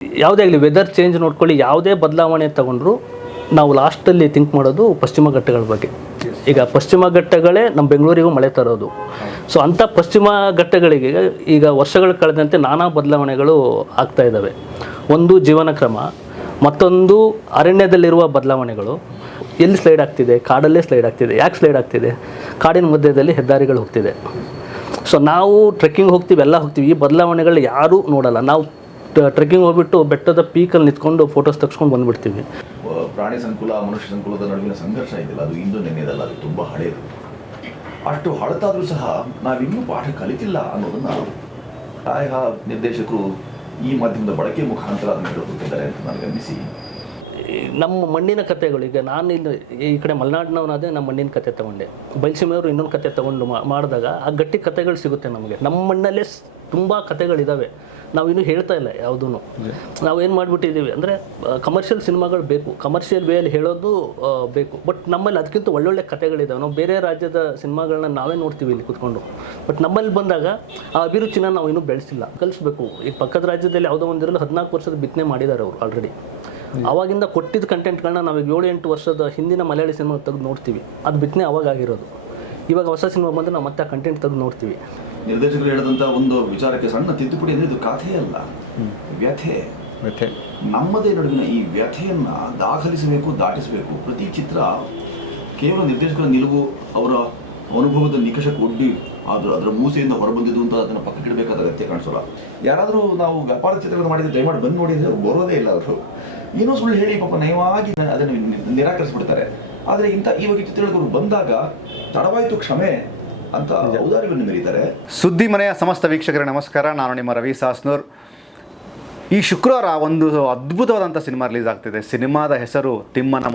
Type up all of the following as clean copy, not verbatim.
ಯಾವುದೇ ಆಗಲಿ weather change ನೋಡ್ಕೊಳ್ಳಿ, ಯಾವುದೇ ಬದಲಾವಣೆ ತಗೊಂಡ್ರು ನಾವು ಲಾಸ್ಟಲ್ಲಿ ಥಿಂಕ್ ಮಾಡೋದು ಪಶ್ಚಿಮ ಘಟ್ಟಗಳ ಬಗ್ಗೆ. ಈಗ ಪಶ್ಚಿಮ ಘಟ್ಟಗಳೇ ನಮ್ಮ ಬೆಂಗಳೂರಿಗೂ ಮಳೆ ತರೋದು. ಸೊ ಅಂಥ ಪಶ್ಚಿಮ ಘಟ್ಟಗಳಿಗೆ ಈಗ ವರ್ಷಗಳು ಕಳೆದಂತೆ ನಾನಾ ಬದಲಾವಣೆಗಳು ಆಗ್ತಾ ಇದ್ದಾವೆ. ಒಂದು ಜೀವನ ಕ್ರಮ, ಮತ್ತೊಂದು ಅರಣ್ಯದಲ್ಲಿರುವ ಬದಲಾವಣೆಗಳು. ಎಲ್ಲಿ ಸ್ಲೈಡ್ ಆಗ್ತಿದೆ? ಕಾಡಲ್ಲೇ ಸ್ಲೈಡ್ ಆಗ್ತಿದೆ. ಯಾಕೆ ಸ್ಲೈಡ್ ಆಗ್ತಿದೆ? ಕಾಡಿನ ಮಧ್ಯದಲ್ಲಿ ಹೆದ್ದಾರಿಗಳು ಹೋಗ್ತಿದೆ. ಸೊ ನಾವು ಟ್ರೆಕ್ಕಿಂಗ್ ಹೋಗ್ತೀವಿ, ಎಲ್ಲ ಹೋಗ್ತೀವಿ, ಈ ಬದಲಾವಣೆಗಳು ಯಾರೂ ನೋಡಲ್ಲ. ನಾವು ಟ್ರೆಕ್ಕಿಂಗ್ ಹೋಗ್ಬಿಟ್ಟು ಬೆಟ್ಟದ ಪೀಕಲ್ಲಿ ನಿಂತ್ಕೊಂಡು ಫೋಟೋಸ್ ತೆಗೆಸ್ಕೊಂಡು ಬಂದುಬಿಡ್ತೀವಿ. ಪ್ರಾಣಿ ಸಂಕುಲ ಮನುಷ್ಯ ಸಂಕುಲದ ನಡುವಿನ ಸಂಘರ್ಷ ಇದೆಯಲ್ಲ, ಅದು ಇಂದು ನೆನೆಯದಲ್ಲ, ಅದು ತುಂಬ ಹಳೆಯದು. ಅಷ್ಟು ಹಳತಾದರೂ ಸಹ ನಾವಿನ್ನೂ ಪಾಠ ಕಲಿತಿಲ್ಲ ಅನ್ನೋದನ್ನು ಪ್ರಾಯ ನಿರ್ದೇಶಕರು ಈ ಮಾಧ್ಯಮದ ಬಳಕೆ ಮುಖಾಂತರ ಅದನ್ನು ಹೇಳುತ್ತಿದ್ದಾರೆ ಅಂತ ನನಗನ್ನಿಸಿ. ನಮ್ಮ ಮಣ್ಣಿನ ಕಥೆಗಳು, ಈಗ ನಾನು ಇಲ್ಲಿ ಈ ಕಡೆ ಮಲೆನಾಡಿನವನಾದರೆ ನಮ್ಮ ಮಣ್ಣಿನ ಕತೆ ತೊಗೊಂಡೆ, ಬಯಲುಸೀಮೆಯವರು ಇನ್ನೊಂದು ಕತೆ ತೊಗೊಂಡು ಮಾಡಿದಾಗ ಆ ಗಟ್ಟಿ ಕಥೆಗಳು ಸಿಗುತ್ತೆ ನಮಗೆ. ನಮ್ಮ ಮಣ್ಣಲ್ಲೇ ತುಂಬ ಕಥೆಗಳಿದ್ದಾವೆ, ನಾವು ಇನ್ನೂ ಹೇಳ್ತಾ ಇಲ್ಲ ಯಾವುದೂ. ನಾವೇನು ಮಾಡಿಬಿಟ್ಟಿದ್ದೀವಿ ಅಂದರೆ ಕಮರ್ಷಿಯಲ್ ಸಿನಿಮಾಗಳು ಬೇಕು, ಕಮರ್ಷಿಯಲ್ ವೇಯಲ್ಲಿ ಹೇಳೋದು ಬೇಕು. ಬಟ್ ನಮ್ಮಲ್ಲಿ ಅದಕ್ಕಿಂತ ಒಳ್ಳೊಳ್ಳೆ ಕಥೆಗಳಿದ್ದಾವೆ. ನಾವು ಬೇರೆ ರಾಜ್ಯದ ಸಿನಿಮಾಗಳನ್ನ ನಾವೇ ನೋಡ್ತೀವಿ ಇಲ್ಲಿ ಕೂತ್ಕೊಂಡು. ಬಟ್ ನಮ್ಮಲ್ಲಿ ಬಂದಾಗ ಆ ಅಭಿರುಚಿನ ನಾವು ಇನ್ನೂ ಬೆಳೆಸಿಲ್ಲ, ಕಲಿಸ್ಬೇಕು. ಈಗ ಪಕ್ಕದ ರಾಜ್ಯದಲ್ಲಿ ಯಾವುದೋ ಒಂದಿರಲು 14 ವರ್ಷದ ಬಿತ್ತನೆ ಮಾಡಿದ್ದಾರೆ ಅವರು ಆಲ್ರೆಡಿ. ಆವಾಗಿಂದ ಕೊಟ್ಟಿದ್ದ ಕಂಟೆಂಟ್ಗಳನ್ನ ನಾವೀಗ 7-8 ವರ್ಷದ ಹಿಂದಿನ ಮಲಯಾಳಿ ಸಿನಿಮಾ ತೆಗೆದು ನೋಡ್ತೀವಿ. ಅದು ಬಿತ್ತನೆ ಅವಾಗ ಆಗಿರೋದು. ಇವಾಗ ಹೊಸ ಸಿನಿಮಾ ಬಂದರೆ ನಾವು ಮತ್ತೆ ಆ ಕಂಟೆಂಟ್ ತೆಗೆದು ನೋಡ್ತೀವಿ. ನಿರ್ದೇಶಕರು ಹೇಳಿದಂಥ ಒಂದು ವಿಚಾರಕ್ಕೆ ಸಣ್ಣ ತಿದ್ದುಪಡಿ ಅಂದರೆ ಇದು ಕಥೆಯಲ್ಲ, ವ್ಯಥೆ. ನಮ್ಮದೇ ನಡುವಿನ ಈ ವ್ಯಥೆಯನ್ನು ದಾಖಲಿಸಬೇಕು, ದಾಟಿಸಬೇಕು. ಪ್ರತಿ ಚಿತ್ರ ಕೇವಲ ನಿರ್ದೇಶಕರ ನಿಲುವು, ಅವರ ಅನುಭವದ ನಿಕಷಕ್ಕೆ ಒಡ್ಡಿ ಅದರ ಮೂಸೆಯಿಂದ ಹೊರಬಂದಿದ್ದು ಅಂತ ಅದನ್ನು ಪಕ್ಕಕ್ಕಿಡಬೇಕಾದ ಅಗತ್ಯ ಕಾಣಿಸೋಲ್ಲ. ಯಾರಾದರೂ ನಾವು ವ್ಯಾಪಾರ ಚಿತ್ರಗಳನ್ನು ಮಾಡಿದರೆ ದಯಮಾಡಿ ಬಂದು ನೋಡಿದರೆ ಬರೋದೇ ಇಲ್ಲ. ಅವರು ಏನೋ ಸುಳ್ಳು ಹೇಳಿ ಪಾಪ ನಯವಾಗಿ ಅದನ್ನು ನಿರಾಕರಿಸಿಬಿಡ್ತಾರೆ. ಆದರೆ ಈ ಬಗ್ಗೆ ಚಿತ್ರಗಳು ಬಂದಾಗ ತಡವಾಯಿತು ಕ್ಷಮೆ ಅಂತ ಔದಾರ್ಯವನ್ನು ಮೆರೀತಾರೆ. ಸುದ್ದಿ ಮನೆಯ ಸಮಸ್ತ ವೀಕ್ಷಕರ ನಮಸ್ಕಾರ. ನಾನು ನಿಮ್ಮ ರವಿ ಸಾಸ್ನೂರ್. ಈ ಶುಕ್ರವಾರ ಒಂದು ಅದ್ಭುತವಾದಂಥ ಸಿನಿಮಾ ರಿಲೀಸ್ ಆಗ್ತಿದೆ. ಸಿನಿಮಾದ ಹೆಸರು ತಿಮ್ಮನ.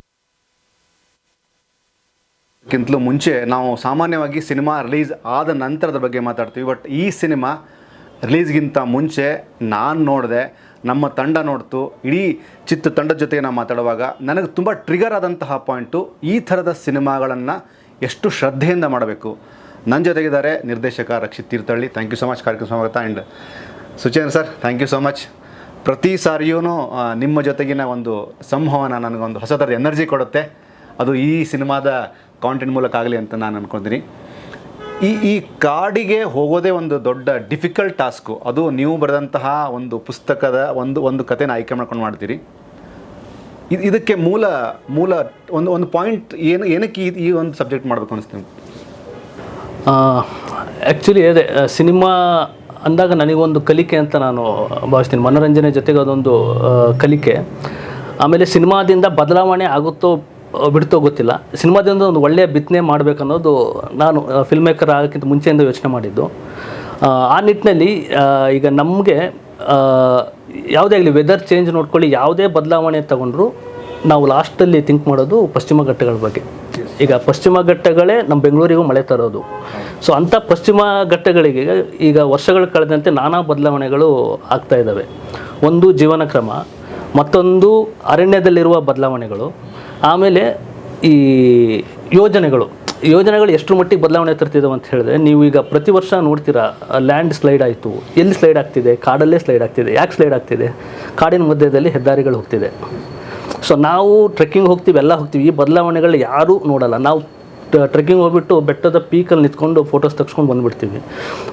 ಕ್ಕಿಂತಲೂ ಮುಂಚೆ ನಾವು ಸಾಮಾನ್ಯವಾಗಿ ಸಿನಿಮಾ ರಿಲೀಸ್ ಆದ ನಂತರದ ಬಗ್ಗೆ ಮಾತಾಡ್ತೀವಿ. ಬಟ್ ಈ ಸಿನಿಮಾ ರಿಲೀಸ್ಗಿಂತ ಮುಂಚೆ ನಾನು ನೋಡಿದೆ, ನಮ್ಮ ತಂಡ ನೋಡ್ತು, ಇಡೀ ತಂಡದ ಜೊತೆಗೆ ನಾವು ಮಾತಾಡುವಾಗ ನನಗೆ ತುಂಬ ಟ್ರಿಗರ್ ಆದಂತಹ ಪಾಯಿಂಟು, ಈ ಥರದ ಸಿನಿಮಾಗಳನ್ನು ಎಷ್ಟು ಶ್ರದ್ಧೆಯಿಂದ ಮಾಡಬೇಕು. ನನ್ನ ಜೊತೆಗಿದ್ದಾರೆ ನಿರ್ದೇಶಕ Rakshit Thirthahalli. Thank you so much ಕಾರ್ಯಕ್ರಮ ಸ್ವಾಗತ. And Suchendra sir, thank you so much. ಪ್ರತಿ ಸಾರಿಯೂ ನಿಮ್ಮ ಜೊತೆಗಿನ ಒಂದು ಸಂವಹನ ನನಗೊಂದು ಹೊಸ ಥರದ ಎನರ್ಜಿ ಕೊಡುತ್ತೆ. ಅದು ಈ ಸಿನಿಮಾದ ಕಾಂಟೆಂಟ್ ಮೂಲಕ ಆಗಲಿ ಅಂತ ನಾನು ಅಂದ್ಕೊತೀನಿ. ಈ ಕಾಡಿಗೆ ಹೋಗೋದೇ ಒಂದು ದೊಡ್ಡ ಡಿಫಿಕಲ್ಟ್ ಟಾಸ್ಕು. ಅದು ನೀವು ಬರೆದಂತಹ ಒಂದು ಪುಸ್ತಕದ ಒಂದು ಕಥೆನ ಆಯ್ಕೆ ಮಾಡ್ಕೊಂಡು ಮಾಡ್ತೀರಿ. ಇದಕ್ಕೆ ಮೂಲ ಒಂದು ಪಾಯಿಂಟ್ ಏನಕ್ಕೆ ಈ ಒಂದು ಸಬ್ಜೆಕ್ಟ್ ಮಾಡಬೇಕು ಅನಿಸ್ತೀನಿ? ಆ್ಯಕ್ಚುಲಿ ಅದೇ ಸಿನಿಮಾ ಅಂದಾಗ ನನಗೊಂದು ಕಲಿಕೆ ಅಂತ ನಾನು ಭಾವಿಸ್ತೀನಿ. ಮನೋರಂಜನೆ ಜೊತೆಗೆ ಅದೊಂದು ಕಲಿಕೆ. ಆಮೇಲೆ ಸಿನಿಮಾದಿಂದ ಬದಲಾವಣೆ ಆಗುತ್ತೋ ಬಿಡ್ತೋ ಗೊತ್ತಿಲ್ಲ. ಸಿನಿಮಾದಿಂದ ಒಂದು ಒಳ್ಳೆಯ ಬಿತ್ತನೆ ಮಾಡಬೇಕನ್ನೋದು ನಾನು ಫಿಲ್ಮ್ ಮೇಕರ್ ಆಗೋಕ್ಕಿಂತ ಮುಂಚೆಯಿಂದ ಯೋಚನೆ ಮಾಡಿದ್ದು. ಆ ನಿಟ್ಟಿನಲ್ಲಿ ಈಗ ನಮಗೆ ಯಾವುದೇ ಆಗಲಿ ವೆದರ್ ಚೇಂಜ್ ನೋಡ್ಕೊಳ್ಳಿ, ಯಾವುದೇ ಬದಲಾವಣೆ ತಗೊಂಡ್ರು ನಾವು ಲಾಸ್ಟಲ್ಲಿ ಥಿಂಕ್ ಮಾಡೋದು ಪಶ್ಚಿಮ ಘಟ್ಟಗಳ ಬಗ್ಗೆ. ಈಗ ಪಶ್ಚಿಮ ಘಟ್ಟಗಳೇ ನಮ್ಮ ಬೆಂಗಳೂರಿಗೂ ಮಳೆ ತರೋದು. ಸೊ ಅಂಥ ಪಶ್ಚಿಮ ಘಟ್ಟಗಳಿಗೆ ಈಗ ವರ್ಷಗಳು ಕಳೆದಂತೆ ನಾನಾ ಬದಲಾವಣೆಗಳು ಆಗ್ತಾ ಇದ್ದಾವೆ. ಒಂದು ಜೀವನ ಕ್ರಮ, ಮತ್ತೊಂದು ಅರಣ್ಯದಲ್ಲಿರುವ ಬದಲಾವಣೆಗಳು. ಆಮೇಲೆ ಈ ಯೋಜನೆಗಳು ಎಷ್ಟರ ಮಟ್ಟಿಗೆ ಬದಲಾವಣೆ ತರ್ತಿದ್ದಾವೆ ಅಂತ ಹೇಳಿದ್ರೆ, ನೀವು ಈಗ ಪ್ರತಿ ವರ್ಷ ನೋಡ್ತೀರಾ ಲ್ಯಾಂಡ್ ಸ್ಲೈಡ್ ಆಯಿತು. ಎಲ್ಲಿ ಸ್ಲೈಡ್ ಆಗ್ತಿದೆ? ಕಾಡಲ್ಲೇ ಸ್ಲೈಡ್ ಆಗ್ತಿದೆ. ಯಾಕೆ ಸ್ಲೈಡ್ ಆಗ್ತಿದೆ? ಕಾಡಿನ ಮಧ್ಯದಲ್ಲಿ ಹೆದ್ದಾರಿಗಳು ಹೋಗ್ತಿದೆ. ಸೊ ನಾವು ಟ್ರೆಕ್ಕಿಂಗ್ ಹೋಗ್ತೀವಿ, ಎಲ್ಲ ಹೋಗ್ತೀವಿ, ಈ ಬದಲಾವಣೆಗಳು ಯಾರೂ ನೋಡಲ್ಲ. ನಾವು ಟ್ರೆಕ್ಕಿಂಗ್ ಹೋಗ್ಬಿಟ್ಟು ಬೆಟ್ಟದ ಪೀಕಲ್ಲಿ ನಿಂತ್ಕೊಂಡು ಫೋಟೋಸ್ ತೆಗೆಸ್ಕೊಂಡು ಬಂದುಬಿಡ್ತೀವಿ.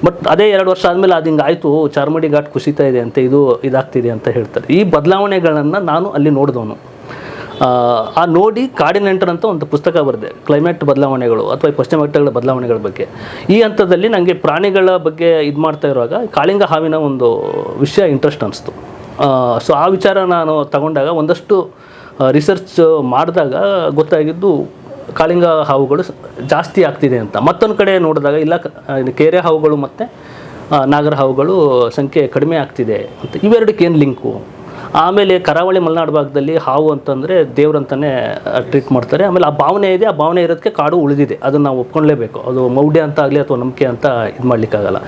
ಬಟ್ ಅದೇ 2 ವರ್ಷ ಆದಮೇಲೆ ಅದು ಹಿಂಗೆ ಆಯಿತು, ಚಾರ್ಮಡಿ ಘಾಟ್ ಕುಸಿತಾ ಇದೆ ಅಂತ, ಇದಾಗ್ತಿದೆ ಅಂತ ಹೇಳ್ತಾರೆ. ಈ ಬದಲಾವಣೆಗಳನ್ನು ನಾನು ಅಲ್ಲಿ ನೋಡಿದವನು. ಆ ನೋಡಿ ಕಾಡಿನ ನೆಂಟರ್ ಅಂತ ಒಂದು ಪುಸ್ತಕ ಬರೆದೆ, ಕ್ಲೈಮೇಟ್ ಬದಲಾವಣೆಗಳು ಅಥವಾ ಪಶ್ಚಿಮ ಘಟ್ಟಗಳ ಬದಲಾವಣೆಗಳ ಬಗ್ಗೆ. ಈ ಹಂತದಲ್ಲಿ ನನಗೆ ಪ್ರಾಣಿಗಳ ಬಗ್ಗೆ ಇದು ಮಾಡ್ತಾ ಇರುವಾಗ ಕಾಳಿಂಗ ಹಾವಿನ ಒಂದು ವಿಷಯ ಇಂಟ್ರೆಸ್ಟ್ ಅನಿಸ್ತು. ಸೊ ಆ ವಿಚಾರ ನಾನು ತಗೊಂಡಾಗ ಒಂದಷ್ಟು ರಿಸರ್ಚ್ ಮಾಡಿದಾಗ ಗೊತ್ತಾಗಿದ್ದು ಕಾಳಿಂಗ ಹಾವುಗಳು ಜಾಸ್ತಿ ಆಗ್ತಿದೆ ಅಂತ. ಮತ್ತೊಂದು ಕಡೆ ನೋಡಿದಾಗ ಇಲ್ಲ, ಕೇರೆ ಹಾವುಗಳು ಮತ್ತು ನಾಗರ ಹಾವುಗಳು ಸಂಖ್ಯೆ ಕಡಿಮೆ ಆಗ್ತಿದೆ ಅಂತ. ಇವೆರಡಕ್ಕೆ ಏನು ಲಿಂಕು? ಆಮೇಲೆ ಕರಾವಳಿ ಮಲೆನಾಡು ಭಾಗದಲ್ಲಿ ಹಾವು ಅಂತಂದರೆ ದೇವ್ರಂತಲೇ ಟ್ರೀಟ್ ಮಾಡ್ತಾರೆ. ಆಮೇಲೆ ಆ ಭಾವನೆ ಇದೆ, ಆ ಭಾವನೆ ಇರೋದಕ್ಕೆ ಕಾಡು ಉಳಿದಿದೆ, ಅದನ್ನು ನಾವು ಒಪ್ಕೊಳ್ಳೇಬೇಕು. ಅದು ಮೌಢ್ಯ ಅಂತ ಆಗಲಿ ಅಥವಾ ನಂಬಿಕೆ ಅಂತ ಇದು ಮಾಡಲಿಕ್ಕಾಗಲ್ಲ.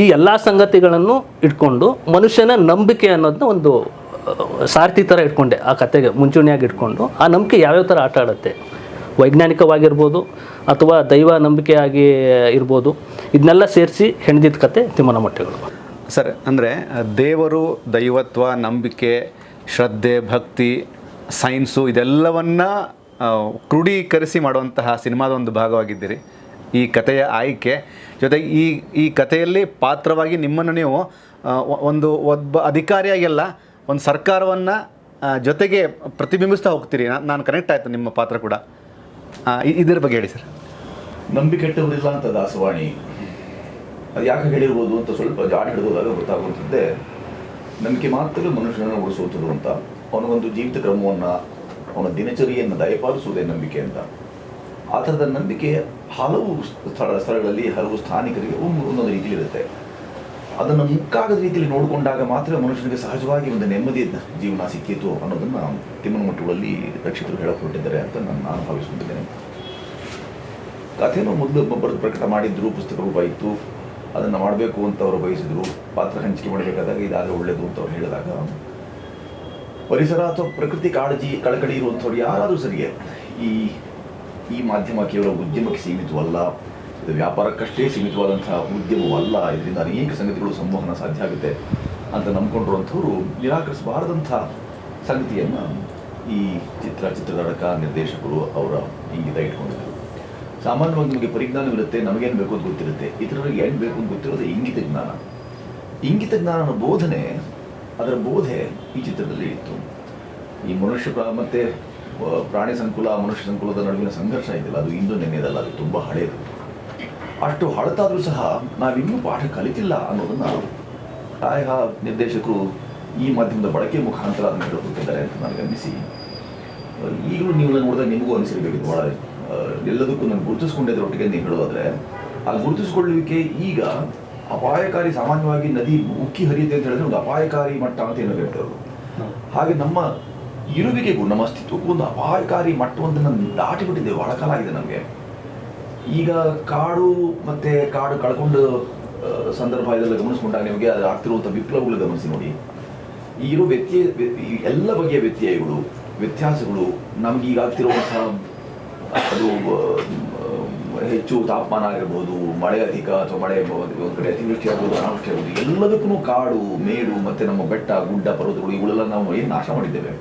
ಈ ಎಲ್ಲ ಸಂಗತಿಗಳನ್ನು ಇಟ್ಕೊಂಡು ಮನುಷ್ಯನ ನಂಬಿಕೆ ಅನ್ನೋದನ್ನ ಒಂದು ಸಾರಥಿ ಥರ ಇಟ್ಕೊಂಡೆ, ಆ ಕತೆಗೆ ಮುಂಚೂಣಿಯಾಗಿ ಇಟ್ಕೊಂಡು ಆ ನಂಬಿಕೆ ಯಾವ್ಯಾವ ಥರ ಆಟ ಆಡುತ್ತೆ, ವೈಜ್ಞಾನಿಕವಾಗಿರ್ಬೋದು ಅಥವಾ ದೈವ ನಂಬಿಕೆಯಾಗಿ ಇರ್ಬೋದು. ಇದನ್ನೆಲ್ಲ ಸೇರಿಸಿ ಹೆಣೆದಿದ್ದ ಕತೆ ತಿಮ್ಮನ ಮೊಟ್ಟೆಗಳು. ಸರ್, ಅಂದರೆ ದೇವರು, ದೈವತ್ವ, ನಂಬಿಕೆ, ಶ್ರದ್ಧೆ, ಭಕ್ತಿ, ಸೈನ್ಸು ಇದೆಲ್ಲವನ್ನು ಕ್ರೋಢೀಕರಿಸಿ ಮಾಡುವಂತಹ ಸಿನಿಮಾದ ಒಂದು ಭಾಗವಾಗಿದ್ದೀರಿ. ಈ ಕಥೆಯ ಆಯ್ಕೆ ಜೊತೆಗೆ ಈ ಕಥೆಯಲ್ಲಿ ಪಾತ್ರವಾಗಿ ನಿಮ್ಮನ್ನು ನೀವು ಒಬ್ಬ ಅಧಿಕಾರಿಯಾಗೆಲ್ಲ ಒಂದು ಸರ್ಕಾರವನ್ನು ಜೊತೆಗೆ ಪ್ರತಿಬಿಂಬಿಸ್ತಾ ಹೋಗ್ತೀರಿ. ನಾನು ಕನೆಕ್ಟ್ ಆಯಿತು ನಿಮ್ಮ ಪಾತ್ರ ಕೂಡ. ಇದರ ಬಗ್ಗೆ ಹೇಳಿ ಸರ್. ನಂಬಿಕೆಟ್ಟವರಿಲ್ಲ ಅಂತ ದಾಸವಾಣಿ, ಅದು ಯಾಕೆ ಹೇಳಿರ್ಬೋದು ಅಂತ ಸ್ವಲ್ಪ ಜಾಡಿ ಹಿಡಿದಾಗ ಗೊತ್ತಾಗುವಂಥದ್ದೇ, ನಂಬಿಕೆ ಮಾತ್ರ ಮನುಷ್ಯನನ್ನು ಉಳಿಸುವುದು ಅಂತ. ಅವನೊಂದು ಜೀವಿತ ಕ್ರಮವನ್ನು, ಅವನ ದಿನಚರಿಯನ್ನು ದಯಪಾಲಿಸುವುದೇ ನಂಬಿಕೆ ಅಂತ. ಆ ಥರದ ನಂಬಿಕೆ ಹಲವು ಸ್ಥಳಗಳಲ್ಲಿ ಹಲವು ಸ್ಥಾನಿಕರಿಗೆ ಒಂದೊಂದು ರೀತಿಯಲ್ಲಿರುತ್ತೆ. ಅದನ್ನು ಮುಕ್ಕಾಗದ ರೀತಿಯಲ್ಲಿ ನೋಡಿಕೊಂಡಾಗ ಮಾತ್ರ ಮನುಷ್ಯನಿಗೆ ಸಹಜವಾಗಿ ಒಂದು ನೆಮ್ಮದಿ ಜೀವನ ಸಿಕ್ಕಿತು ಅನ್ನೋದನ್ನು ತಿಮ್ಮನಮಟ್ಟುಗಳಲ್ಲಿ ರಕ್ಷಿತರು ಹೇಳಕ್ಕೆ ಹೊರಟಿದ್ದಾರೆ ಅಂತ ನಾನು ಭಾವಿಸ್ಕೊಂಡಿದ್ದೇನೆ. ಕಥೆನೂ ಮೊದಲು ಬರೆದು ಪ್ರಕಟ ಮಾಡಿದ್ರು, ಪುಸ್ತಕ ರೂಪ ಇತ್ತು, ಅದನ್ನು ಮಾಡಬೇಕು ಅಂತ ಅವರು ಬಯಸಿದ್ರು. ಪಾತ್ರ ಹಂಚಿಕೆ ಮಾಡಬೇಕಾದಾಗ ಇದಾದರೆ ಒಳ್ಳೆಯದು ಅಂತ ಅವ್ರು ಹೇಳಿದಾಗ, ಪರಿಸರ ಅಥವಾ ಪ್ರಕೃತಿ ಕಳಕಳಿ ಇರುವಂಥವ್ರು ಯಾರಾದರೂ ಸರಿಯೇ ಈ ಮಾಧ್ಯಮ ಕೇವಲ ಉದ್ಯಮಕ್ಕೆ ಸೀಮಿತವಲ್ಲ, ಇದು ವ್ಯಾಪಾರಕ್ಕಷ್ಟೇ ಸೀಮಿತವಾದಂತಹ ಉದ್ಯಮವಲ್ಲ, ಇದರಿಂದ ಅನೇಕ ಸಂಗತಿಗಳು ಸಂವಹನ ಸಾಧ್ಯ ಆಗುತ್ತೆ ಅಂತ ನಂಬ್ಕೊಂಡಿರುವಂಥವ್ರು ನಿರಾಕರಿಸಬಾರದಂಥ ಸಂಗತಿಯನ್ನು ಈ ಚಿತ್ರದಡಕ ನಿರ್ದೇಶಕರು ಅವರ ಇಂಗಿತ ಇಟ್ಕೊಂಡಿದ್ದರು. ಸಾಮಾನ್ಯವಾಗಿ ನಮಗೆ ಪರಿಜ್ಞಾನವಿರುತ್ತೆ, ನಮಗೇನು ಬೇಕು ಅಂತ ಗೊತ್ತಿರುತ್ತೆ, ಇತರರಿಗೆ ಏನು ಬೇಕು ಅಂತ ಗೊತ್ತಿರೋದು ಇಂಗಿತ ಜ್ಞಾನ. ಇಂಗಿತ ಜ್ಞಾನನ ಬೋಧನೆ, ಅದರ ಬೋಧೆ ಈ ಚಿತ್ರದಲ್ಲಿ ಇತ್ತು. ಈ ಮನುಷ್ಯ ಮತ್ತು ಪ್ರಾಣಿ ಸಂಕುಲ, ಮನುಷ್ಯ ಸಂಕುಲದ ನಡುವಿನ ಸಂಘರ್ಷ ಇದೆಯಲ್ಲ, ಅದು ಇಂದು ನೆನ್ನೆದಲ್ಲ, ಅದು ತುಂಬ ಹಳೆಯದು. ಅಷ್ಟು ಹಳತಾದರೂ ಸಹ ನಾವಿನ್ನೂ ಪಾಠ ಕಲಿತಿಲ್ಲ ಅನ್ನೋದನ್ನು ಪ್ರಾಯ ನಿರ್ದೇಶಕರು ಈ ಮಾಧ್ಯಮದ ಬಳಕೆ ಮುಖಾಂತರ ಅದನ್ನು ಹೇಳೋದಿದ್ದಾರೆ ಅಂತ ನನಗನ್ನಿಸಿ, ಈಗಲೂ ನೀವು ನೋಡಿದಾಗ ನಿಮಗೂ ಅನಿಸಿರಬೇಕು. ಭಾಳ ಎಲ್ಲದಕ್ಕೂ ನಾನು ಗುರುತಿಸ್ಕೊಂಡಿದ್ದರೊಟ್ಟಿಗೆ ನೀವು ಹೇಳೋದಾದರೆ, ಆ ಗುರುತಿಸ್ಕೊಳ್ಳುವಿಕೆ ಈಗ ಅಪಾಯಕಾರಿ, ಸಾಮಾನ್ಯವಾಗಿ ನದಿ ಉಕ್ಕಿ ಹರಿಯುತ್ತೆ ಅಂತ ಹೇಳಿದ್ರೆ ಒಂದು ಅಪಾಯಕಾರಿ ಮಟ್ಟ ಅಂತ ಏನೋ ಹೇಳ್ತಾರೆ. ಹಾಗೆ ನಮ್ಮ ಇರುವಿಕೆಗೂ, ನಮ್ಮ ಅಸ್ತಿತ್ವಕ್ಕೂ ಒಂದು ಅಪಾಯಕಾರಿ ಮಟ್ಟವೊಂದನ್ನು ದಾಟಿಬಿಟ್ಟಿದ್ದೇವೆ. ಬಹಳ ಕಾಲ ಆಗಿದೆ ನಮಗೆ. ಈಗ ಕಾಡು ಮತ್ತು ಕಾಡು ಕಳ್ಕೊಂಡು ಸಂದರ್ಭ ಇದೆಲ್ಲ ಗಮನಿಸ್ಕೊಂಡಾಗ ನಿಮಗೆ ಅದು ಆಗ್ತಿರುವಂಥ ವಿಪ್ಲವಗಳು ಗಮನಿಸಿ ನೋಡಿ. ಈಗಿರೋ ಎಲ್ಲ ಬಗೆಯ ವ್ಯತ್ಯಾಸಗಳು ನಮ್ಗೆ ಈಗ ಆಗ್ತಿರುವಂಥ, ಅದು ಹೆಚ್ಚು ತಾಪಮಾನ ಆಗಿರ್ಬೋದು, ಮಳೆ ಅಧಿಕ ಅಥವಾ ಮಳೆ ಒಂದು ಕಡೆ ಅತಿವೃಷ್ಟಿ ಆಗ್ಬೋದು, ಅನಾವೃಷ್ಟಿ ಆಗ್ಬೋದು, ಎಲ್ಲದಕ್ಕೂ ಕಾಡು, ಮೇಡು ಮತ್ತು ನಮ್ಮ ಬೆಟ್ಟ, ಗುಡ್ಡ, ಪರ್ವತಗಳು ಇವುಗಳೆಲ್ಲ ನಾವು ಏನು ನಾಶ ಮಾಡಿದ್ದೇವೆ.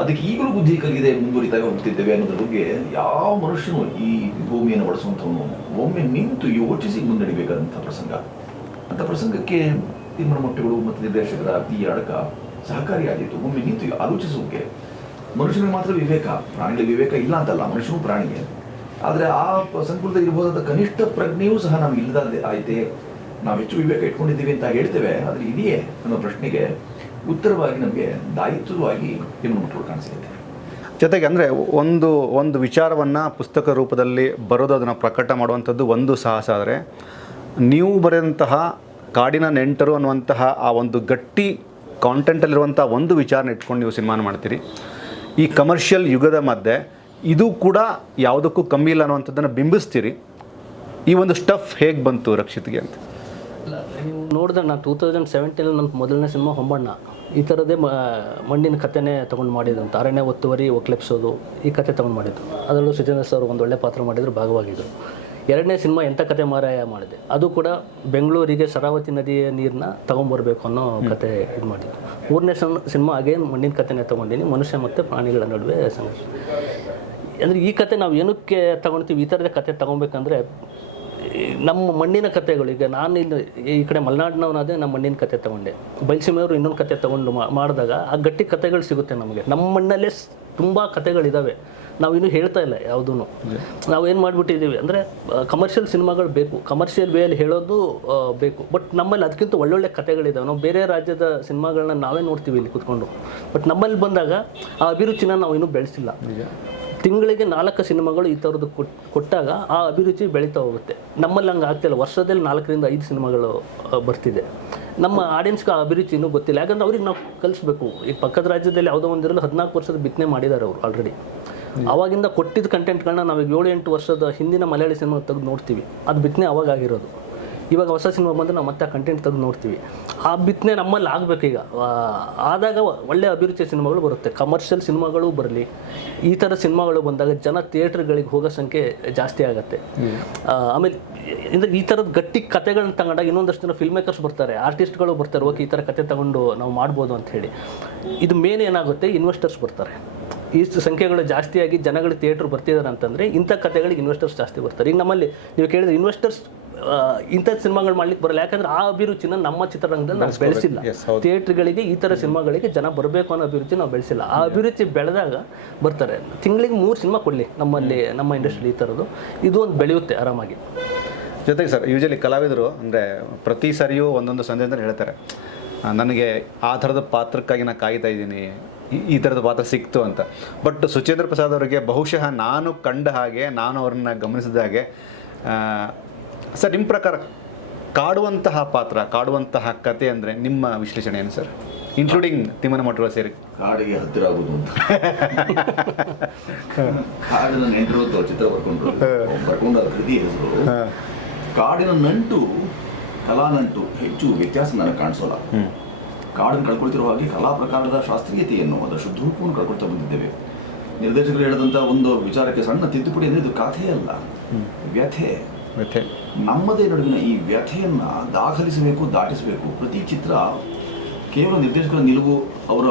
ಅದಕ್ಕೆ ಈಗಲೂ ಬುದ್ಧಿ ಕಲಿಯದೆ ಮುಂದುವರಿತಾ ಹೋಗ್ತಿದ್ದೇವೆ ಅನ್ನೋದ್ರ ಬಗ್ಗೆ ಯಾವ ಮನುಷ್ಯನು ಈ ಭೂಮಿಯನ್ನು ಬಳಸುವಂಥವನು ಒಮ್ಮೆ ನಿಂತು ಯೋಚಿಸಿ ಮುನ್ನಡಿಬೇಕಾದಂಥ ಪ್ರಸಂಗಕ್ಕೆ ತಿಮ್ಮನಮಟ್ಟುಗಳು ಮತ್ತು ನಿರ್ದೇಶಕರ ಈ ಅಡಕ ಸಹಕಾರಿಯಾಗಿತ್ತು. ಒಮ್ಮೆ ನಿಂತು ಆಲೋಚಿಸೋಕೆ. ಮನುಷ್ಯನಿಗೆ ಮಾತ್ರ ವಿವೇಕ, ಪ್ರಾಣಿಗಳಿಗೆ ವಿವೇಕ ಇಲ್ಲ ಅಂತಲ್ಲ, ಮನುಷ್ಯನೂ ಪ್ರಾಣಿಗೆ. ಆದರೆ ಆ ಸಂಕುಲದಲ್ಲಿ ಇರಬಹುದಾದ ಕನಿಷ್ಠ ಪ್ರಜ್ಞೆಯೂ ಸಹ ನಮ್ಗೆ ಇಲ್ಲದೆ ಆಯ್ತೆ, ನಾವು ಹೆಚ್ಚು ವಿವೇಕ ಇಟ್ಕೊಂಡಿದ್ದೀವಿ ಅಂತ ಹೇಳ್ತೇವೆ, ಆದರೆ ಇದೆಯೇ ಅನ್ನೋ ಪ್ರಶ್ನೆಗೆ ಉತ್ತರವಾಗಿ ನಮಗೆ ದಾಯಿತ್ವವಾಗಿ ತಿಮ್ಮನಮಟ್ಟುಗಳು ಕಾಣಿಸಿದೆ. ಜೊತೆಗೆ ಅಂದರೆ ಒಂದು ವಿಚಾರವನ್ನು ಪುಸ್ತಕ ರೂಪದಲ್ಲಿ ಬರೋದು, ಅದನ್ನು ಪ್ರಕಟ ಮಾಡುವಂಥದ್ದು ಒಂದು ಸಾಹಸ. ಆದರೆ ನೀವು ಬರೆದಂತಹ ಕಾಡಿನ ನೆಂಟರು ಅನ್ನುವಂತಹ ಆ ಒಂದು ಗಟ್ಟಿ ಕಾಂಟೆಂಟಲ್ಲಿರುವಂಥ ಒಂದು ವಿಚಾರನ ಇಟ್ಕೊಂಡು ನೀವು ಸಿನಿಮಾನ ಮಾಡ್ತೀರಿ. ಈ ಕಮರ್ಷಿಯಲ್ ಯುಗದ ಮಧ್ಯೆ ಇದು ಕೂಡ ಯಾವುದಕ್ಕೂ ಕಮ್ಮಿ ಇಲ್ಲ ಅನ್ನುವಂಥದ್ದನ್ನು ಬಿಂಬಿಸ್ತೀರಿ. ಈ ಒಂದು ಸ್ಟಫ್ ಹೇಗೆ ಬಂತು ರಕ್ಷಿತ್ಗೆ ಅಂತ? ನೀವು ನೋಡಿದ್ರೆ ನಾನು 2017 ನನ್ನ ಮೊದಲನೇ ಸಿನಿಮಾ ಹೊಂಬಣ್ಣ ಈ ಥರದ್ದೇ ಮಣ್ಣಿನ ಕಥೆನೇ ತೊಗೊಂಡು ಮಾಡಿದಂತ. ಅರಣ್ಯ ಒತ್ತುವರಿ ಒಕ್ಲೆಪ್ಸೋದು ಈ ಕತೆ ತೊಗೊಂಡು ಮಾಡಿದ್ದು. ಅದರಲ್ಲೂ ಸುಚೇಂದ್ರ ಸರ್ ಒಂದು ಒಳ್ಳೆ ಪಾತ್ರ ಮಾಡಿದ್ರು, ಭಾಗವಾಗಿದ್ದರು. ಎರಡನೇ ಸಿನಿಮಾ ಎಂಥ ಕತೆ ಮಾರಾಯ ಮಾಡಿದೆ. ಅದು ಕೂಡ ಬೆಂಗಳೂರಿಗೆ ಶರಾವತಿ ನದಿಯ ನೀರನ್ನ ತೊಗೊಂಬರ್ಬೇಕು ಅನ್ನೋ ಕತೆ ಇದು ಮಾಡಿದ್ದು. ಮೂರನೇ ಸಿನಿಮಾ ಅಗೇನ್ ಮಣ್ಣಿನ ಕಥೆನೇ ತೊಗೊಂಡಿನಿ, ಮನುಷ್ಯ ಮತ್ತು ಪ್ರಾಣಿಗಳ ನಡುವೆ ಸಂಘರ್ಷ. ಅಂದರೆ ಈ ಕತೆ ನಾವು ಏನಕ್ಕೆ ತೊಗೊಳ್ತೀವಿ, ಈ ಥರದ ಕತೆ ತೊಗೊಬೇಕಂದ್ರೆ ನಮ್ಮ ಮಣ್ಣಿನ ಕಥೆಗಳು. ಈಗ ನಾನು ಇಲ್ಲಿ ಈ ಕಡೆ ಮಲೆನಾಡಿನವನಾದರೆ ನಮ್ಮ ಮಣ್ಣಿನ ಕತೆ ತೊಗೊಂಡೆ, ಬಯಲುಸೀಮೆಯವರು ಇನ್ನೊಂದು ಕತೆ ತೊಗೊಂಡು ಮಾಡಿದಾಗ ಆ ಗಟ್ಟಿ ಕಥೆಗಳು ಸಿಗುತ್ತೆ ನಮಗೆ. ನಮ್ಮ ಮಣ್ಣಲ್ಲೇ ತುಂಬ ಕಥೆಗಳಿದ್ದಾವೆ, ನಾವು ಇನ್ನೂ ಹೇಳ್ತಾ ಇಲ್ಲ ಯಾವುದೂ. ನಾವೇನು ಮಾಡಿಬಿಟ್ಟಿದ್ದೀವಿ ಅಂದರೆ ಕಮರ್ಷಿಯಲ್ ಸಿನಿಮಾಗಳು ಬೇಕು, ಕಮರ್ಷಿಯಲ್ ವೇಯಲ್ಲಿ ಹೇಳೋದು ಬೇಕು. ಬಟ್ ನಮ್ಮಲ್ಲಿ ಅದಕ್ಕಿಂತ ಒಳ್ಳೊಳ್ಳೆ ಕಥೆಗಳಿದ್ದಾವೆ. ನಾವು ಬೇರೆ ರಾಜ್ಯದ ಸಿನಿಮಾಗಳನ್ನ ನಾವೇ ನೋಡ್ತೀವಿ ಇಲ್ಲಿ ಕೂತ್ಕೊಂಡು. ಬಟ್ ನಮ್ಮಲ್ಲಿ ಬಂದಾಗ ಆ ಅಭಿರುಚಿನ ನಾವು ಇನ್ನೂ ಬೆಳೆಸಿಲ್ಲ. ತಿಂಗಳಿಗೆ 4 ಸಿನಿಮಾಗಳು ಈ ಥರದ್ದು ಕೊಟ್ಟಾಗ ಆ ಅಭಿರುಚಿ ಬೆಳೀತಾ ಹೋಗುತ್ತೆ. ನಮ್ಮಲ್ಲಿ ಹಂಗೆ ಆಗ್ತಿಲ್ಲ. ವರ್ಷದಲ್ಲಿ 4 ರಿಂದ 5 ಸಿನಿಮಾಗಳು ಬರ್ತಿದೆ. ನಮ್ಮ ಆಡಿಯನ್ಸ್ಗೆ ಆ ಅಭಿರುಚಿ ಇನ್ನೂ ಗೊತ್ತಿಲ್ಲ. ಯಾಕಂದ್ರೆ ಅವ್ರಿಗೆ ನಾವು ಕಲಿಸ್ಬೇಕು. ಈ ಪಕ್ಕದ ರಾಜ್ಯದಲ್ಲಿ ಯಾವುದೋ ಒಂದಿರಲು 14 ವರ್ಷದ ಬಿತ್ತನೆ ಮಾಡಿದ್ದಾರೆ ಅವರು ಆಲ್ರೆಡಿ. ಆವಾಗಿಂದ ಕೊಟ್ಟಿದ್ದ ಕಂಟೆಂಟ್ಗಳನ್ನ ನಾವೀಗ 7-8 ವರ್ಷದ ಹಿಂದಿನ ಮಲಯಾಳಿ ಸಿನಿಮಾ ತೆಗೆದು ನೋಡ್ತೀವಿ. ಅದು ಬಿತ್ತನೆ ಅವಾಗ ಆಗಿರೋದು. ಇವಾಗ ಹೊಸ ಸಿನಿಮಾ ಬಂದರೆ ನಾವು ಮತ್ತೆ ಕಂಟೆಂಟ್ ತೆಗೆದು ನೋಡ್ತೀವಿ. ಆ ಬಿತ್ತನೆ ನಮ್ಮಲ್ಲಿ ಆಗಬೇಕು ಈಗ. ಆದಾಗ ಒಳ್ಳೆಯ ಅಭಿರುಚಿಯ ಸಿನಿಮಾಗಳು ಬರುತ್ತೆ, ಕಮರ್ಷಿಯಲ್ ಸಿನಿಮಾಗಳು ಬರಲಿ. ಈ ಥರ ಸಿನಿಮಾಗಳು ಬಂದಾಗ ಜನ ಥಿಯೇಟ್ರ್ಗಳಿಗೆ ಹೋಗೋ ಸಂಖ್ಯೆ ಜಾಸ್ತಿ ಆಗುತ್ತೆ. ಆಮೇಲೆ ಅಂದರೆ ಈ ಥರದ ಗಟ್ಟಿ ಕತೆಗಳನ್ನ ತಗೊಂಡಾಗ ಇನ್ನೊಂದಷ್ಟು ಜನ ಫಿಲ್ಮ್ ಮೇಕರ್ಸ್ ಬರ್ತಾರೆ, ಆರ್ಟಿಸ್ಟ್ಗಳು ಬರ್ತಾರೆ, ಓಕೆ ಈ ಥರ ಕತೆ ತಗೊಂಡು ನಾವು ಮಾಡ್ಬೋದು ಅಂತ ಹೇಳಿ. ಇದು ಮೇನ್ ಏನಾಗುತ್ತೆ, ಇನ್ವೆಸ್ಟರ್ಸ್ ಬರ್ತಾರೆ. ಇಷ್ಟು ಸಂಖ್ಯೆಗಳು ಜಾಸ್ತಿಯಾಗಿ ಜನಗಳು ಥಿಯೇಟ್ರ್ ಬರ್ತಿದ್ದಾರೆ ಅಂತಂದರೆ ಇಂಥ ಕತೆಗಳಿಗೆ ಇನ್ವೆಸ್ಟರ್ಸ್ ಜಾಸ್ತಿ ಬರ್ತಾರೆ. ಈಗ ನಮ್ಮಲ್ಲಿ ನೀವು ಕೇಳಿದ್ರೆ ಇನ್ವೆಸ್ಟರ್ಸ್ ಇಂಥ ಸಿನಿಮಾಗಳು ಮಾಡ್ಲಿಕ್ಕೆ ಬರಲ್ಲ, ಯಾಕಂದರೆ ಆ ಅಭಿರುಚಿನ ನಮ್ಮ ಚಿತ್ರರಂಗದಲ್ಲಿ ನಾವು ಬೆಳೆಸಿಲ್ಲ. ಥಿಯೇಟ್ರ್ಗಳಿಗೆ ಈ ಥರ ಸಿನಿಮಾಗಳಿಗೆ ಜನ ಬರಬೇಕು ಅನ್ನೋ ಅಭಿರುಚಿ ನಾವು ಬೆಳೆಸಿಲ್ಲ. ಆ ಅಭಿರುಚಿ ಬೆಳೆದಾಗ ಬರ್ತಾರೆ. ತಿಂಗಳಿಗೆ 3 ಸಿನಿಮಾ ಕೊಡಲಿ ನಮ್ಮಲ್ಲಿ, ನಮ್ಮ ಇಂಡಸ್ಟ್ರಿ ಈ ಥರದ್ದು, ಇದು ಒಂದು ಬೆಳೆಯುತ್ತೆ ಆರಾಮಾಗಿ. ಜೊತೆಗೆ ಸರ್, ಯೂಶಲಿ ಕಲಾವಿದರು ಅಂದರೆ ಪ್ರತಿ ಸರಿಯೂ ಒಂದೊಂದು ಸಂದೇಶದಲ್ಲಿ ಹೇಳ್ತಾರೆ, ನನಗೆ ಆ ಥರದ ಪಾತ್ರಕ್ಕಾಗಿ ನಾನು ಕಾಯ್ತಾ ಇದ್ದೀನಿ, ಈ ಥರದ ಪಾತ್ರ ಸಿಕ್ತು ಅಂತ. ಬಟ್ ಸುಚೇಂದ್ರ ಪ್ರಸಾದ್ ಅವರಿಗೆ ಬಹುಶಃ ನಾನು ಕಂಡ ಹಾಗೆ, ನಾನು ಅವ್ರನ್ನ ಗಮನಿಸಿದ ಹಾಗೆ, ಸರ್ ನಿಮ್ಮ ಪ್ರಕಾರ ಕಾಡುವಂತಹ ಪಾತ್ರ, ಕಾಡುವಂತಹ ಕತೆ ಅಂದರೆ ನಿಮ್ಮ ವಿಶ್ಲೇಷಣೆ ಏನು ಸರ್, ಇನ್ಕ್ಲೂಡಿಂಗ್ ತಿಮ್ಮನ ಮಠಗಳು ಸೇರಿ? ಕಾಡಿಗೆ ಹತ್ತಿರ ಆಗೋದು ಅಂತ. ಕಾಡಿನ ನೆಂಟರು ಚಿತ್ರ ಬರ್ಕೊಂಡು ಅದ್ರ ಕೃತಿ ಹೆಸರು. ಕಾಡಿನ ನಂಟು, ಕಲಾ ನಂಟು ಹೆಚ್ಚು ವ್ಯತ್ಯಾಸ ನನಗೆ ಕಾಣಿಸೋಲ್ಲ. ಕಾಡನ್ನು ಕಳ್ಕೊಳ್ತಿರೋ ಹಾಗೆ ಕಲಾ ಪ್ರಕಾರದ ಶಾಸ್ತ್ರೀಯತೆಯನ್ನು, ಅದರ ಶುದ್ಧ ರೂಪವನ್ನು ಕಳ್ಕೊಳ್ತಾ ಬಂದಿದ್ದೇವೆ. ನಿರ್ದೇಶಕರು ಹೇಳಿದಂಥ ಒಂದು ವಿಚಾರಕ್ಕೆ ಸಣ್ಣ ತಿದ್ದುಪಡಿ ಅಂದರೆ ಇದು ಕಥೆ ಅಲ್ಲ, ವ್ಯಥೆ. ನಮ್ಮದೇ ನಡುವಿನ ಈ ವ್ಯಥೆಯನ್ನು ದಾಖಲಿಸಬೇಕು, ದಾಟಿಸಬೇಕು. ಪ್ರತಿ ಚಿತ್ರ ಕೇವಲ ನಿರ್ದೇಶಕರ ನಿಲುವು, ಅವರ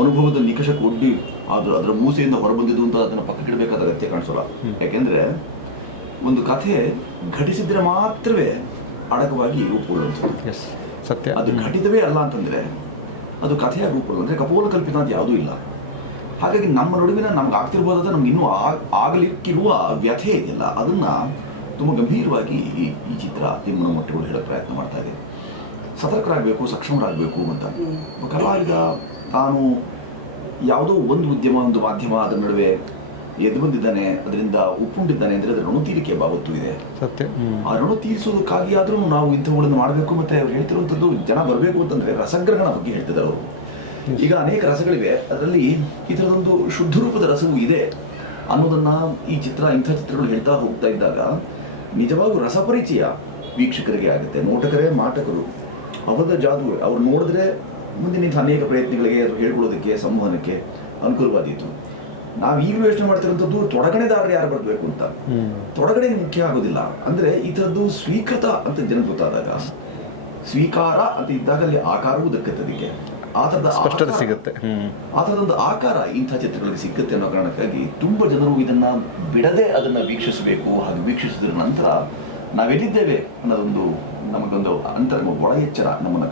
ಅನುಭವದ ನಿಕಷಕ್ಕೆ ಒಡ್ಡಿ ಅದರ ಮೂಸೆಯಿಂದ ಹೊರಬಂದಿದ್ದು ಅಂತ ಅದನ್ನು ಪಕ್ಕಕ್ಕಿಡಬೇಕಾದ ಅಗತ್ಯ ಕಾಣಿಸೋಲ್ಲ. ಯಾಕೆಂದರೆ ಒಂದು ಕಥೆ ಘಟಿಸಿದ್ರೆ ಮಾತ್ರವೇ ಅಡಕವಾಗಿ ರೂಪುಗೊಳ್ಳುವಂಥದ್ದು. ಸತ್ಯ. ಅದು ಘಟಿತವೇ ಅಲ್ಲ ಅಂತಂದರೆ ಅದು ಕಥೆಯಾಗಿ ರೂಪುಗೊಳ್ಳುವ, ಅಂದರೆ ಕಪೋಲ ಕಲ್ಪಿತ ಅಂತ ಯಾವುದೂ ಇಲ್ಲ. ಹಾಗಾಗಿ ನಮ್ಮ ನಡುವಿನ ನಮ್ಗೆ ಆಗ್ತಿರ್ಬೋದಾದ ನಮ್ಗೆ ಇನ್ನೂ ಆಗಲಿಕ್ಕಿರುವ ವ್ಯಥೆ ಇದೆಯಲ್ಲ, ಅದನ್ನು ತುಂಬ ಗಂಭೀರವಾಗಿ ಈ ಚಿತ್ರ ತಿಮ್ಮನ ಮಠಗಳು ಹೇಳೋ ಪ್ರಯತ್ನ ಮಾಡ್ತಾ ಇದೆ. ಸತರ್ಕರಾಗಬೇಕು, ಸಕ್ಷಮರಾಗಬೇಕು ಅಂತ. ಕಲಾವಿದ ತಾನು ಯಾವುದೋ ಒಂದು ಉದ್ಯಮ, ಒಂದು ಮಾಧ್ಯಮ, ಅದರ ನಡುವೆ ಎದ್ದು ಬಂದಿದ್ದಾನೆ, ಅದರಿಂದ ಉಪ್ಪುಂಡಿದ್ದಾನೆ ಅಂದರೆ ಅದರ ಋಣ ತೀರಿಕೆ ಬಾವತ್ತು ಇದೆ. ಸತ್ಯ. ಆ ಋಣ ತೀರಿಸೋದಕ್ಕಾಗಿ ಆದರೂ ನಾವು ಇಂಥವುಗಳನ್ನು ಮಾಡಬೇಕು. ಮತ್ತು ಅವ್ರು ಹೇಳ್ತಿರುವಂಥದ್ದು ಜನ ಬರಬೇಕು ಅಂತಂದರೆ ರಸಗ್ರಹಣ ಬಗ್ಗೆ ಹೇಳ್ತಿದ್ದಾರೆ ಅವರು. ಈಗ ಅನೇಕ ರಸಗಳಿವೆ, ಅದರಲ್ಲಿ ಈ ಥರದೊಂದು ಶುದ್ಧ ರೂಪದ ರಸವೂ ಇದೆ ಅನ್ನೋದನ್ನು ಈ ಚಿತ್ರ, ಇಂಥ ಚಿತ್ರಗಳು ಹೇಳ್ತಾ ಹೋಗ್ತಾ ಇದ್ದಾಗ ನಿಜವಾಗೂ ರಸಪರಿಚಯ ವೀಕ್ಷಕರಿಗೆ ಆಗುತ್ತೆ. ನೋಟಕರೇ ಮಾಟಕರು, ಅವರ ಜಾದು ಅವ್ರು ನೋಡಿದ್ರೆ ಮುಂದಿನ ಅನೇಕ ಪ್ರಯತ್ನಗಳಿಗೆ ಅದು ಹೇಳ್ಕೊಳ್ಳೋದಕ್ಕೆ, ಸಂವಹನಕ್ಕೆ ಅನುಕೂಲವಾದೀತು. ನಾವು ಈಗಲೂ ಯೋಚನೆ ಮಾಡ್ತಿರೋಂಥದ್ದು ತೊಡಗಣೆದಾರರು ಯಾರು ಬರಬೇಕು ಅಂತ. ತೊಡಗಣೆ ಮುಖ್ಯ ಆಗೋದಿಲ್ಲ. ಅಂದರೆ ಈ ಥರದ್ದು ಸ್ವೀಕೃತ ಅಂತ ಜನಕ್ಕೆ ಗೊತ್ತಾದಾಗ, ಸ್ವೀಕಾರ ಅಂತ ಇದ್ದಾಗ ಅಲ್ಲಿ ಆಕಾರವೂ ದಕ್ಕತ್ತದಕ್ಕೆ, ಆ ಥರದ ಸ್ಪಷ್ಟತೆ ಸಿಗುತ್ತೆ. ಆ ಥರದೊಂದು ಆಕಾರ ಇಂಥ ಚಿತ್ರಗಳಿಗೆ ಸಿಗುತ್ತೆ ಅನ್ನೋ ಕಾರಣಕ್ಕಾಗಿ ತುಂಬ ಜನರು ಇದನ್ನು ಬಿಡದೆ ಅದನ್ನು ವೀಕ್ಷಿಸಬೇಕು. ಹಾಗೆ ವೀಕ್ಷಿಸಿದ ನಂತರ ನಾವೆಲ್ಲಿದ್ದೇವೆ ಅನ್ನೋದೊಂದು ನಮಗೊಂದು ಒಳ ಎಚ್ಚರ ನಮ್ಮನ್ನು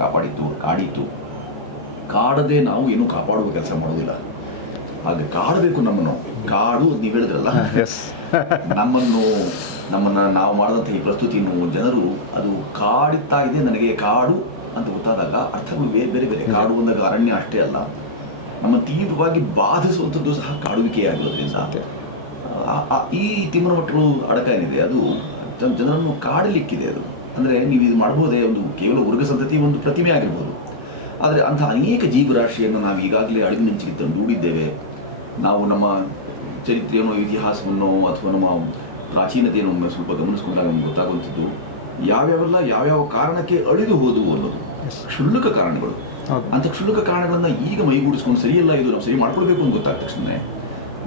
ಕಾಡಿತ್ತು. ಕಾಡದೆ ನಾವು ಏನೂ ಕಾಪಾಡುವ ಕೆಲಸ ಮಾಡೋದಿಲ್ಲ. ಹಾಗೆ ಕಾಡಬೇಕು ನಮ್ಮನ್ನು. ಕಾಡು ನೀವು ಹೇಳಿದ್ರಲ್ಲ, ನಮ್ಮನ್ನು ನಾವು ಮಾಡಿದಂಥ ಈ ಪ್ರಸ್ತುತಿಯನ್ನು ಜನರು ಅದು ಕಾಡುತ್ತಾ ಇದೆ, ನನಗೆ ಕಾಡು ಅಂತ ಗೊತ್ತಾದಾಗ ಅರ್ಥಗಳು ಬೇರೆ ಬೇರೆ. ಕಾಡು ಅಂದಾಗ ಅರಣ್ಯ ಅಷ್ಟೇ ಅಲ್ಲ, ನಮ್ಮ ತೀವ್ರವಾಗಿ ಬಾಧಿಸುವಂಥದ್ದು ಸಹ ಕಾಡುವಿಕೆಯಾಗಿರೋದ್ರಿಂದ ಈ ತಿಮ್ಮನ ಮಠಗಳು ಅಡಕ ಏನಿದೆ ಅದು ಜನರನ್ನು ಕಾಡಲಿಕ್ಕಿದೆ. ಅದು ಅಂದರೆ ನೀವು ಇದು ಮಾಡ್ಬೋದೇ, ಒಂದು ಕೇವಲ ವರ್ಗ ಸಂತತಿ ಒಂದು ಪ್ರತಿಮೆ ಆಗಿರ್ಬೋದು, ಆದರೆ ಅಂಥ ಅನೇಕ ಜೀವರಾಶಿಯನ್ನು ನಾವು ಈಗಾಗಲೇ ಅಳಿವಿನಿಂಚಿಗೆ ತಂದೂಡಿದ್ದೇವೆ. ನಾವು ನಮ್ಮ ಚರಿತ್ರೆಯನ್ನು, ಇತಿಹಾಸವನ್ನು ಅಥವಾ ನಮ್ಮ ಪ್ರಾಚೀನತೆಯನ್ನು ಸ್ವಲ್ಪ ಗಮನಿಸ್ಕೊಂಡಾಗ ನಮ್ಗೆ ಗೊತ್ತಾಗುವಂಥದ್ದು ಯಾವ್ಯಾವ ಕಾರಣಕ್ಕೆ ಅಳಿದು ಹೋದವು ಅನ್ನೋದು ಕ್ಷುಲ್ಲಕ ಕಾರಣಗಳು. ಅಂಥ ಕ್ಷುಲ್ಲಕ ಕಾರಣಗಳನ್ನ ಈಗ ಮೈಗೂಡಿಸ್ಕೊಂಡು ಸರಿಯಲ್ಲ, ಇದು ನಾವು ಸರಿ ಮಾಡ್ಕೊಳ್ಬೇಕು ಅಂತ ಗೊತ್ತಾದ ತಕ್ಷಣ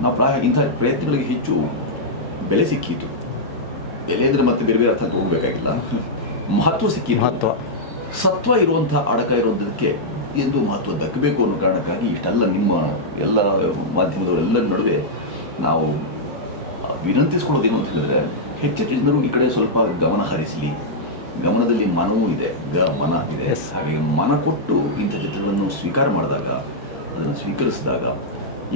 ನಾವು ಇಂಥ ಪ್ರಯತ್ನಗಳಿಗೆ ಹೆಚ್ಚು ಬೆಲೆ ಸಿಕ್ಕಿತು. ಬೆಲೆ ಅಂದರೆ ಮತ್ತೆ ಬೇರೆ ಬೇರೆ ಅರ್ಥ ಹೋಗ್ಬೇಕಾಗಿಲ್ಲ, ಮಹತ್ವ ಸಿಕ್ಕಿತು. ಸತ್ವ ಇರುವಂಥ ಅಡಕ ಇರೋದಕ್ಕೆ ಎಂದು ಮಹತ್ವ ದಕ್ಕಬೇಕು ಅನ್ನೋ ಕಾರಣಕ್ಕಾಗಿ ಇಷ್ಟೆಲ್ಲ ನಿಮ್ಮ ಎಲ್ಲ ಮಾಧ್ಯಮದವರೆಲ್ಲರ ನಡುವೆ ನಾವು ವಿನಂತಿಸ್ಕೊಳ್ಳೋದೇನು ಅಂತ ಹೇಳಿದ್ರೆ, ಹೆಚ್ಚು ಜನರು ಈ ಕಡೆ ಸ್ವಲ್ಪ ಗಮನ ಹರಿಸಲಿ. ಗಮನದಲ್ಲಿ ಮನವೂ ಇದೆ, ಮನ ಇದೆ. ಹಾಗೆ ಮನ ಕೊಟ್ಟು ಇಂಥ ಚಿತ್ರಗಳನ್ನು ಸ್ವೀಕಾರ ಮಾಡಿದಾಗ, ಅದನ್ನು ಸ್ವೀಕರಿಸಿದಾಗ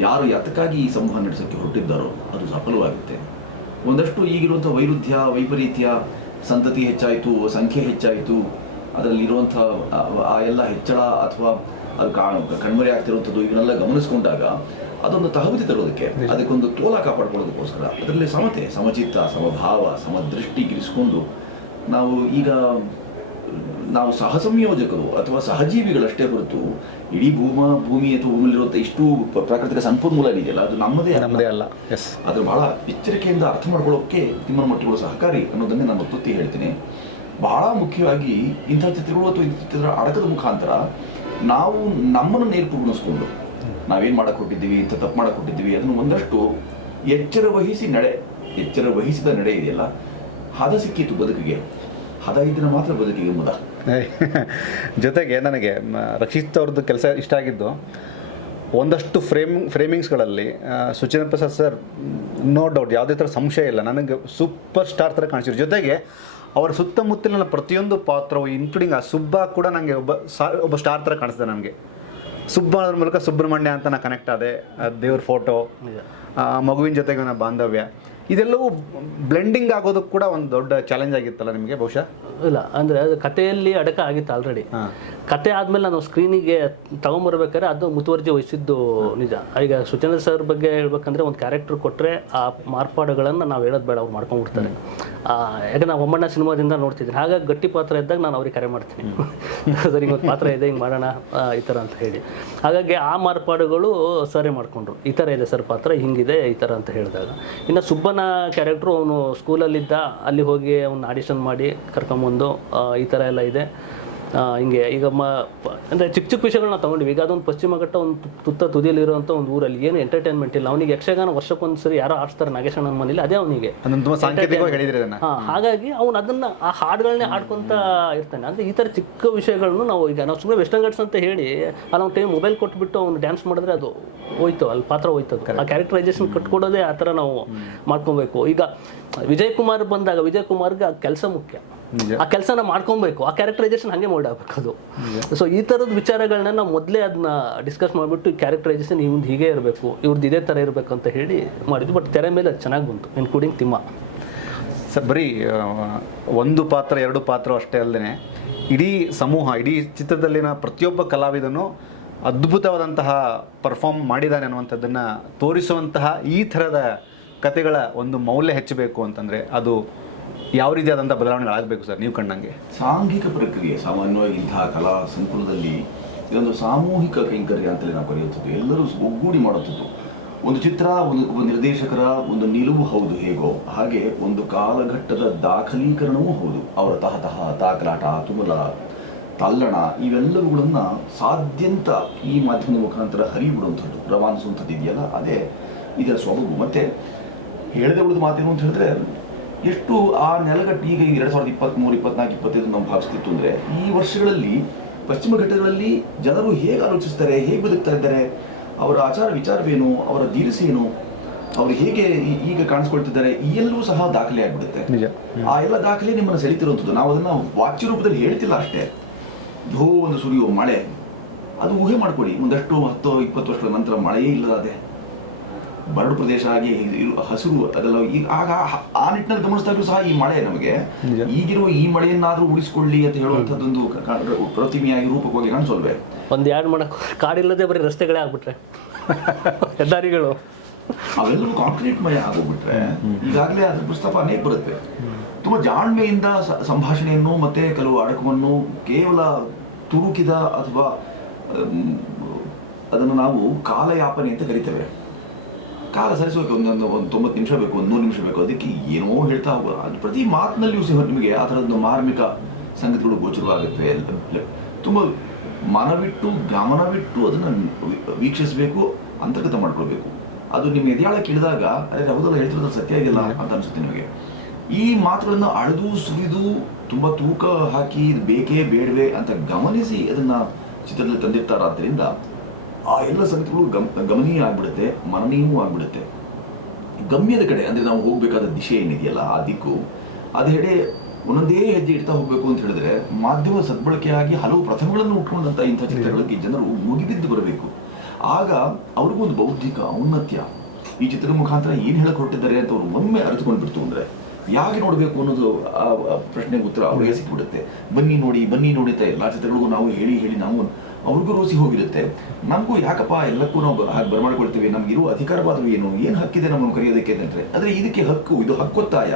ಯಾರು ಯಾತಕ್ಕಾಗಿ ಈ ಸಂವಹನ ನಡೆಸೋಕ್ಕೆ ಹೊರಟಿದ್ದಾರೋ ಅದು ಸಫಲವಾಗುತ್ತೆ. ಒಂದಷ್ಟು ಈಗಿರುವಂಥ ವೈಪರೀತ್ಯ, ಸಂತತಿ ಹೆಚ್ಚಾಯಿತು, ಸಂಖ್ಯೆ ಹೆಚ್ಚಾಯಿತು, ಅದರಲ್ಲಿರುವಂಥ ಆ ಎಲ್ಲ ಹೆಚ್ಚಳ ಅಥವಾ ಅದು ಕಣ್ಮರೆ ಆಗ್ತಿರುವಂಥದ್ದು ಇವನ್ನೆಲ್ಲ ಗಮನಿಸ್ಕೊಂಡಾಗ ಅದೊಂದು ತಹಬದಿ ತರೋದಕ್ಕೆ, ಅದಕ್ಕೊಂದು ತೋಲ ಕಾಪಾಡ್ಕೊಳ್ಳೋದಕ್ಕೋಸ್ಕರ ಅದರಲ್ಲಿ ಸಮತೆ, ಸಮಚಿತ್ತ, ಸಮಭಾವ, ಸಮದೃಷ್ಟಿಗಿರಿಸ್ಕೊಂಡು ನಾವು ಸಹಸಂಯೋಜಕರು ಅಥವಾ ಸಹಜೀವಿಗಳಷ್ಟೇ ಹೊರತು ಇಡೀ ಭೂಮಿ ಅಥವಾ ಭೂಮಿಯಲ್ಲಿರುವಂಥ ಇಷ್ಟು ಪ್ರಾಕೃತಿಕ ಸಂಪನ್ಮೂಲ ಇದೆಯಲ್ಲ ಅದು ನಮ್ಮದೇ ಅಲ್ಲ. ಅದು ಬಹಳ ಎಚ್ಚರಿಕೆಯಿಂದ ಅರ್ಥ ಮಾಡ್ಕೊಳ್ಳೋಕ್ಕೆ ತಿಮ್ಮನ ಮಠಗಳು ಸಹಕಾರಿ ಅನ್ನೋದನ್ನೇ ನಾನು ಒತ್ತಿ ಹೇಳ್ತೀನಿ. ಬಹಳ ಮುಖ್ಯವಾಗಿ ಇಂಥ ಚಿತ್ರಗಳು ಅಥವಾ ಇಂಥ ಚಿತ್ರ ಅಡಕದ ಮುಖಾಂತರ ನಾವು ನಮ್ಮನ್ನು ನೇರ್ಪುಣಿಸ್ಕೊಂಡು ನಾವೇನು ಮಾಡಕ್ಕೆ ಕೊಟ್ಟಿದ್ದೀವಿ, ಇಂಥ ತಪ್ಪು ಮಾಡಕ್ಕೆ ಕೊಟ್ಟಿದ್ದೀವಿ ಅದನ್ನು ಒಂದಷ್ಟು ಎಚ್ಚರ ವಹಿಸಿದ ನಡೆ ಇದೆಯಲ್ಲ, ಹದ ಸಿಕ್ಕಿತ್ತು ಬದುಕಿಗೆ. ಹದ ಇದ್ರೆ ಮಾತ್ರ ಬದುಕಿಗೆ ಮುದ. ಜೊತೆಗೆ ನನಗೆ ರಕ್ಷಿತ್ ಅವ್ರದ್ದು ಕೆಲಸ ಇಷ್ಟ ಆಗಿದ್ದು, ಒಂದಷ್ಟು ಫ್ರೇಮಿಂಗ್ಸ್ಗಳಲ್ಲಿ Suchendra Prasad sir no doubt ಯಾವುದೇ ಥರ ಸಂಶಯ ಇಲ್ಲ, ನನಗೆ ಸೂಪರ್ ಸ್ಟಾರ್ ಥರ ಕಾಣಿಸಿದ್ರು. ಜೊತೆಗೆ ಅವರ ಸುತ್ತಮುತ್ತಲಿನ ಪ್ರತಿಯೊಂದು ಪಾತ್ರವು ಇನ್ಕ್ಲೂಡಿಂಗ್ ಆ ಸುಬ್ಬ ಕೂಡ ನನಗೆ ಒಬ್ಬ ಸ್ಟಾರ್ ಥರ ಕಾಣಿಸ್ದೆ. ನನಗೆ ಸುಬ್ಬ ಅನ್ನೋದ್ರ ಮೂಲಕ ಸುಬ್ರಹ್ಮಣ್ಯ ಅಂತ ನಾನು ಕನೆಕ್ಟ್ ಆದೆ. ದೇವ್ರ ಫೋಟೋ, ಮಗುವಿನ ಜೊತೆಗಿನ ಬಾಂಧವ್ಯ, ಇದೆಲ್ಲವೂ ಬ್ಲೆಂಡಿಂಗ್ ಆಗೋದಕ್ಕೆ ಕೂಡ ಒಂದು ದೊಡ್ಡ ಚಾಲೆಂಜ್ ಆಗಿತ್ತಲ್ಲ ನಿಮಗೆ ಬಹುಶಃ? ಇಲ್ಲ ಅಂದರೆ ಅದು ಕಥೆಯಲ್ಲಿ ಅಡಕ ಆಗಿತ್ತು ಆಲ್ರೆಡಿ. ಕತೆ ಆದಮೇಲೆ ನಾನು ಸ್ಕ್ರೀನಿಗೆ ತಗೊಂಬರ್ಬೇಕಾದ್ರೆ ಅದು ಮುತುವರ್ಜಿ ವಹಿಸಿದ್ದು ನಿಜ. ಈಗ ಸುಚೇಂದ್ರ ಸರ್ ಬಗ್ಗೆ ಹೇಳ್ಬೇಕಂದ್ರೆ ಒಂದು ಕ್ಯಾರೆಕ್ಟರ್ ಕೊಟ್ಟರೆ ಆ ಮಾರ್ಪಾಡುಗಳನ್ನು ನಾವು ಹೇಳೋದು ಬೇಡ, ಅವ್ರು ಮಾಡ್ಕೊಂಡ್ಬಿಡ್ತಾರೆ. ಯಾಕಂದ್ರೆ ನಾವು ಒಮ್ಮಣ್ಣ ಸಿನಿಮಾದಿಂದ ನೋಡ್ತಿದ್ದೀನಿ, ಹಾಗಾಗಿ ಗಟ್ಟಿ ಪಾತ್ರ ಇದ್ದಾಗ ನಾನು ಅವ್ರಿಗೆ ಕರೆ ಮಾಡ್ತೀನಿ, ಸರ್ ಹಿಂಗೆ ಪಾತ್ರ ಇದೆ, ಹಿಂಗೆ ಮಾಡೋಣ ಈ ಥರ ಅಂತ ಹೇಳಿ. ಹಾಗಾಗಿ ಆ ಮಾರ್ಪಾಡುಗಳು ಸರಿ ಮಾಡಿಕೊಂಡ್ರು. ಈ ಥರ ಇದೆ ಸರ್ ಪಾತ್ರ, ಹಿಂಗಿದೆ ಈ ಥರ ಅಂತ ಹೇಳಿದಾಗ. ಇನ್ನು ಸುಬ್ಬನ ಕ್ಯಾರೆಕ್ಟ್ರು ಅವನು ಸ್ಕೂಲಲ್ಲಿದ್ದ, ಅಲ್ಲಿ ಹೋಗಿ ಅವ್ನು ಆಡಿಷನ್ ಮಾಡಿ ಕರ್ಕೊಂಬಂದು ಈ ಥರ ಎಲ್ಲ ಇದೆ. ಹಿಂಗೆ ಈಗ ಅಂದರೆ ಚಿಕ್ಕ ವಿಷಯಗಳನ್ನ ತೊಗೊಂಡಿವಿ. ಈಗ ಅದೊಂದು ಪಶ್ಚಿಮ ಘಟ್ಟ, ಒಂದು ತುದಿಯಲ್ಲಿರುವಂಥ ಒಂದು ಊರಲ್ಲಿ ಏನು ಎಂಟರ್ಟೈನ್ಮೆಂಟ್ ಇಲ್ಲ. ಅವನಿಗೆ ಯಕ್ಷಗಾನ ವರ್ಷಕ್ಕೊಂದು ಸರಿ ಯಾರೋ ಆಡಿಸ್ತಾರೆ ನಾಗೇಶಣ್ಣನ ಮನೇಲಿ, ಅದೇ ಅವನಿಗೆ. ಹಾಗಾಗಿ ಅವನು ಅದನ್ನು ಆ ಹಾಡುಗಳನ್ನೇ ಹಾಡ್ಕೊತ ಇರ್ತಾನೆ. ಅಂದರೆ ಈ ಥರ ಚಿಕ್ಕ ವಿಷಯಗಳನ್ನು ನಾವು ಸುಮ್ಮನೆ ವೆಸ್ಟರ್ನ್ ಘಟ್ಸ್ ಅಂತ ಹೇಳಿ ಅಲ್ಲಿ ಅವ್ನು ಟೈಮ್ ಮೊಬೈಲ್ ಕೊಟ್ಬಿಟ್ಟು ಅವ್ನು ಡ್ಯಾನ್ಸ್ ಮಾಡಿದ್ರೆ ಅದು ಹೋಯ್ತು, ಅಲ್ಲಿ ಪಾತ್ರ ಹೋಯ್ತದು. ಆ ಕ್ಯಾರೆಕ್ಟರೈಸೇಷನ್ ಕಟ್ಕೊಡೋದೇ ಆ ಥರ ನಾವು ಮಾಡ್ಕೊಬೇಕು. ಈಗ ವಿಜಯ್ ಕುಮಾರ್ ಬಂದಾಗ ವಿಜಯ್ ಕುಮಾರ್ಗೆ ಆ ಕೆಲಸ ಮುಖ್ಯ, ಆ ಕೆಲಸನ ಮಾಡ್ಕೊಬೇಕು, ಆ ಕ್ಯಾರೆಕ್ಟರೈಸೇಷನ್ ಹಾಗೆ ಮಾಡಬೇಕು ಅದು. ಸೊ ಈ ಥರದ ವಿಚಾರಗಳನ್ನ ನಾವು ಮೊದಲೇ ಅದನ್ನ ಡಿಸ್ಕಸ್ ಮಾಡಿಬಿಟ್ಟು ಕ್ಯಾರೆಕ್ಟರೈಸೇಷನ್ ಇವ್ದು ಹೀಗೆ ಇರಬೇಕು, ಇವ್ರದ್ದು ಇದೇ ಥರ ಇರಬೇಕು ಅಂತ ಹೇಳಿ ಮಾಡಿದ್ವಿ. ಬಟ್ ತೆರೆ ಮೇಲೆ ಅದು ಚೆನ್ನಾಗಿ ಬಂತು, ಇನ್ಕ್ಲೂಡಿಂಗ್ ತಿಮ್ಮ ಸರ್. ಬರೀ ಒಂದು ಪಾತ್ರ ಎರಡು ಪಾತ್ರ ಅಷ್ಟೇ ಅಲ್ಲದೆ ಇಡೀ ಸಮೂಹ, ಇಡೀ ಚಿತ್ರದಲ್ಲಿನ ಪ್ರತಿಯೊಬ್ಬ ಕಲಾವಿದನು ಅದ್ಭುತವಾದಂತಹ ಪರ್ಫಾರ್ಮ್ ಮಾಡಿದ್ದಾನೆ ಅನ್ನುವಂಥದ್ದನ್ನು ತೋರಿಸುವಂತಹ ಈ ಥರದ ಕತೆಗಳ ಒಂದು ಮೌಲ್ಯ ಹೆಚ್ಚಬೇಕು ಅಂತಂದರೆ ಅದು ಯಾವ ರೀತಿಯಾದಂಥ ಬದಲಾವಣೆಗಳಾಗಬೇಕು ಸರ್ ನೀವು ಕಂಡಂಗೆ? ಸಾಂಘಿಕ ಪ್ರಕ್ರಿಯೆ. ಸಾಮಾನ್ಯವಾಗಿ ಇಂತಹ ಕಲಾ ಸಂಕುಲದಲ್ಲಿ ಇದೊಂದು ಸಾಮೂಹಿಕ ಕೈಂಕರ್ಯ ಅಂತಲೇ ನಾವು ಕರೆಯುತ್ತದೆ. ಎಲ್ಲರೂ ಒಗ್ಗೂಡಿ ಮಾಡುತ್ತದೆ. ಒಂದು ಚಿತ್ರ, ಒಂದು ನಿರ್ದೇಶಕರ ಒಂದು ನಿಲುವು ಹೌದು ಹೇಗೋ ಹಾಗೆ ಒಂದು ಕಾಲಘಟ್ಟದ ದಾಖಲೀಕರಣವೂ ಹೌದು. ಅವರ ತಹತಹ ತಾಕಲಾಟ, ತುಮಲ, ತಲ್ಲಣ ಇವೆಲ್ಲವುಗಳನ್ನು ಸಾಧ್ಯಂತ ಈ ಮಾಧ್ಯಮದ ಮುಖಾಂತರ ಹರಿಬಿಡುವಂಥದ್ದು, ರವಾನಿಸುವಂಥದ್ದು ಇದೆಯಲ್ಲ, ಅದೇ ಇದರ ಸೊಬಗು. ಮತ್ತು ಹೇಳದೆ ಉಳಿದ ಮಾತೇನು ಅಂತ ಹೇಳಿದ್ರೆ, ಎಷ್ಟು ಆ ನೆಲಗಟ್ಟು ಈಗ 2023, 24, 25 ನಾವು ಭಾವಿಸ್ತಿತ್ತು ಅಂದರೆ, ಈ ವರ್ಷಗಳಲ್ಲಿ ಪಶ್ಚಿಮ ಘಟ್ಟಗಳಲ್ಲಿ ಜನರು ಹೇಗೆ ಆಲೋಚಿಸ್ತಾರೆ, ಹೇಗೆ ಬದುಕ್ತಾ ಇದ್ದಾರೆ, ಅವರ ಆಚಾರ ವಿಚಾರವೇನು, ಅವರ ದೀರ್ಸೇನು, ಅವರು ಹೇಗೆ ಈಗ ಕಾಣಿಸ್ಕೊಳ್ತಿದ್ದಾರೆ, ಈ ಎಲ್ಲವೂ ಸಹ ದಾಖಲೆ ಆಗಿಬಿಡುತ್ತೆ. ಆ ಎಲ್ಲ ದಾಖಲೆ ನಿಮ್ಮನ್ನು ಸೆಳೀತಿರುವಂಥದ್ದು. ನಾವು ಅದನ್ನು ವಾಚ್ಯ ರೂಪದಲ್ಲಿ ಹೇಳ್ತಿಲ್ಲ ಅಷ್ಟೇ. ಧೋ ಒಂದು ಸುರಿಯುವ ಮಳೆ, ಅದು ಊಹೆ ಮಾಡ್ಕೊಳ್ಳಿ, ಒಂದಷ್ಟು 10-20 ವರ್ಷಗಳ ನಂತರ ಮಳೆಯೇ ಇಲ್ಲದಾದೆ ಬರಡು ಪ್ರದೇಶ ಆಗಿ ಹಸಿರು ಅದೆಲ್ಲ ಈಗ ಆಗ ಆ ನಿಟ್ಟಿನಲ್ಲಿ ಗಮನಿಸಿದಾಗಲೂ ಸಹ ಈ ಮಳೆ ನಮಗೆ ಈಗಿರುವ ಈ ಮಳೆಯನ್ನಾದರೂ ಉಳಿಸ್ಕೊಳ್ಳಿ ಅಂತ ಹೇಳುವಂಥದ್ದೊಂದು ಪ್ರತಿಮೆಯಾಗಿ ರೂಪಕವಾಗಿ ಕಾಣಿಸಲ್ವೇ? ಒಂದು ಎರಡು ಮಾಡಕ್ಕೆ ಕಾಡಿಲ್ಲದೆ ಬರೀ ರಸ್ತೆಗಳೇ ಆಗ್ಬಿಟ್ರೆ, ಹೆದ್ದಾರಿಗಳು ಅವೆಲ್ಲವೂ ಕಾಂಕ್ರೀಟ್ ಮಯ ಆಗೋಗ್ಬಿಟ್ರೆ ಈಗಾಗಲೇ ಅದ್ರ ಪ್ರಸ್ತಾಪ ಅನೇಕ ಬರುತ್ತೆ. ತುಂಬ ಜಾಣ್ಮೆಯಿಂದ ಸಂಭಾಷಣೆಯನ್ನು ಮತ್ತೆ ಕೆಲವು ಅಡಕವನ್ನು ಕೇವಲ ತುರುಕಿದ ಅಥವಾ ಅದನ್ನು ನಾವು ಕಾಲಯಾಪನೆ ಅಂತ ಕರಿತೇವೆ. ಕಾಲ ಸರಿಸೋಕೆ ಒಂದು 90 ನಿಮಿಷ ಬೇಕು, 100 ನಿಮಿಷ ಬೇಕು, ಅದಕ್ಕೆ ಏನೋ ಹೇಳ್ತಾ ಹೋಗೋದು. ಅದು ಪ್ರತಿ ಮಾತಿನಲ್ಲಿಯೂ ಸಹ ನಿಮಗೆ ಆ ಥರದ್ದು ಮಾರ್ಮಿಕ ಸಂಗತಿಗಳು ಗೋಚರವಾಗುತ್ತೆ. ತುಂಬ ಮನವಿಟ್ಟು ಗಮನವಿಟ್ಟು ಅದನ್ನು ವೀಕ್ಷಿಸಬೇಕು, ಅಂತರ್ಗತ ಮಾಡ್ಕೊಳ್ಬೇಕು. ಅದು ನಿಮ್ಮ ಎದೆಯಾಳಕ್ಕೆ ಇಳಿದಾಗ ಅದೇ ಹೌದಲ್ಲ ಹೇಳ್ತಿರೋದು ಸತ್ಯ ಇದೆಯಲ್ಲ ಅಂತ ಅನಿಸುತ್ತೆ ನಿಮಗೆ. ಈ ಮಾತುಗಳನ್ನು ಅಳೆದು ಸುರಿದು ತುಂಬ ತೂಕ ಹಾಕಿ ಇದು ಬೇಕೇ ಬೇಡವೇ ಅಂತ ಗಮನಿಸಿ ಅದನ್ನು ಚಿತ್ರದಲ್ಲಿ ತಂದಿರ್ತಾರಾದ್ದರಿಂದ ಆ ಎಲ್ಲ ಸಂಗತಿಗಳು ಗಮನೀಯ ಆಗ್ಬಿಡುತ್ತೆ, ಮನನೀಯವೂ ಆಗ್ಬಿಡುತ್ತೆ. ಗಮ್ಯದ ಕಡೆ ಅಂದರೆ ನಾವು ಹೋಗಬೇಕಾದ ದಿಶೆ ಏನಿದೆಯಲ್ಲ ಆ ದಿಕ್ಕು, ಅದೆಡೆ ಒಂದೊಂದೇ ಹೆಜ್ಜೆ ಇಡ್ತಾ ಹೋಗಬೇಕು ಅಂತ ಹೇಳಿದ್ರೆ ಮಾಧ್ಯಮ ಸದ್ಬಳಕೆಯಾಗಿ ಹಲವು ಪ್ರಥಮಗಳನ್ನು ಉಟ್ಕೊಂಡಂಥ ಇಂಥ ಚಿತ್ರಗಳಿಗೆ ಜನರು ಮುಗಿಬಿದ್ದು ಬರಬೇಕು. ಆಗ ಅವ್ರಿಗೂ ಒಂದು ಬೌದ್ಧಿಕ ಔನ್ನತ್ಯ, ಈ ಚಿತ್ರದ ಮುಖಾಂತರ ಏನು ಹೇಳಕ್ಕೆ ಹೊರಟಿದ್ದಾರೆ ಅಂತ ಅವರು ಒಮ್ಮೆ ಅರಿತುಕೊಂಡು ಬಿಡ್ತು ಅಂದರೆ ಯಾಕೆ ನೋಡಬೇಕು ಅನ್ನೋದು ಆ ಪ್ರಶ್ನೆಗೆ ಉತ್ತರ ಅವರಿಗೆ ಸಿಕ್ಬಿಡುತ್ತೆ. ಬನ್ನಿ ನೋಡಿ ಅಂತ ಎಲ್ಲ ಚಿತ್ರಗಳಿಗೂ ನಾವು ಹೇಳಿ ನಾವು ಅವ್ರಿಗೂ ರೋಸಿ ಹೋಗಿರುತ್ತೆ. ನಮಗೂ ಯಾಕಪ್ಪ ಎಲ್ಲಕ್ಕೂ ನಾವು ಹಾಗೆ ಬರಮಾಡ್ಕೊಳ್ತೀವಿ, ನಮಗಿರುವ ಅಧಿಕಾರವಾದವು ಏನು ಹಕ್ಕಿದೆ ನಮ್ಮನ್ನು ಕರೆಯೋದಕ್ಕೆ ಅಂತಂದರೆ ಆದರೆ ಇದಕ್ಕೆ ಹಕ್ಕು, ಇದು ಹಕ್ಕೊತ್ತಾಯ.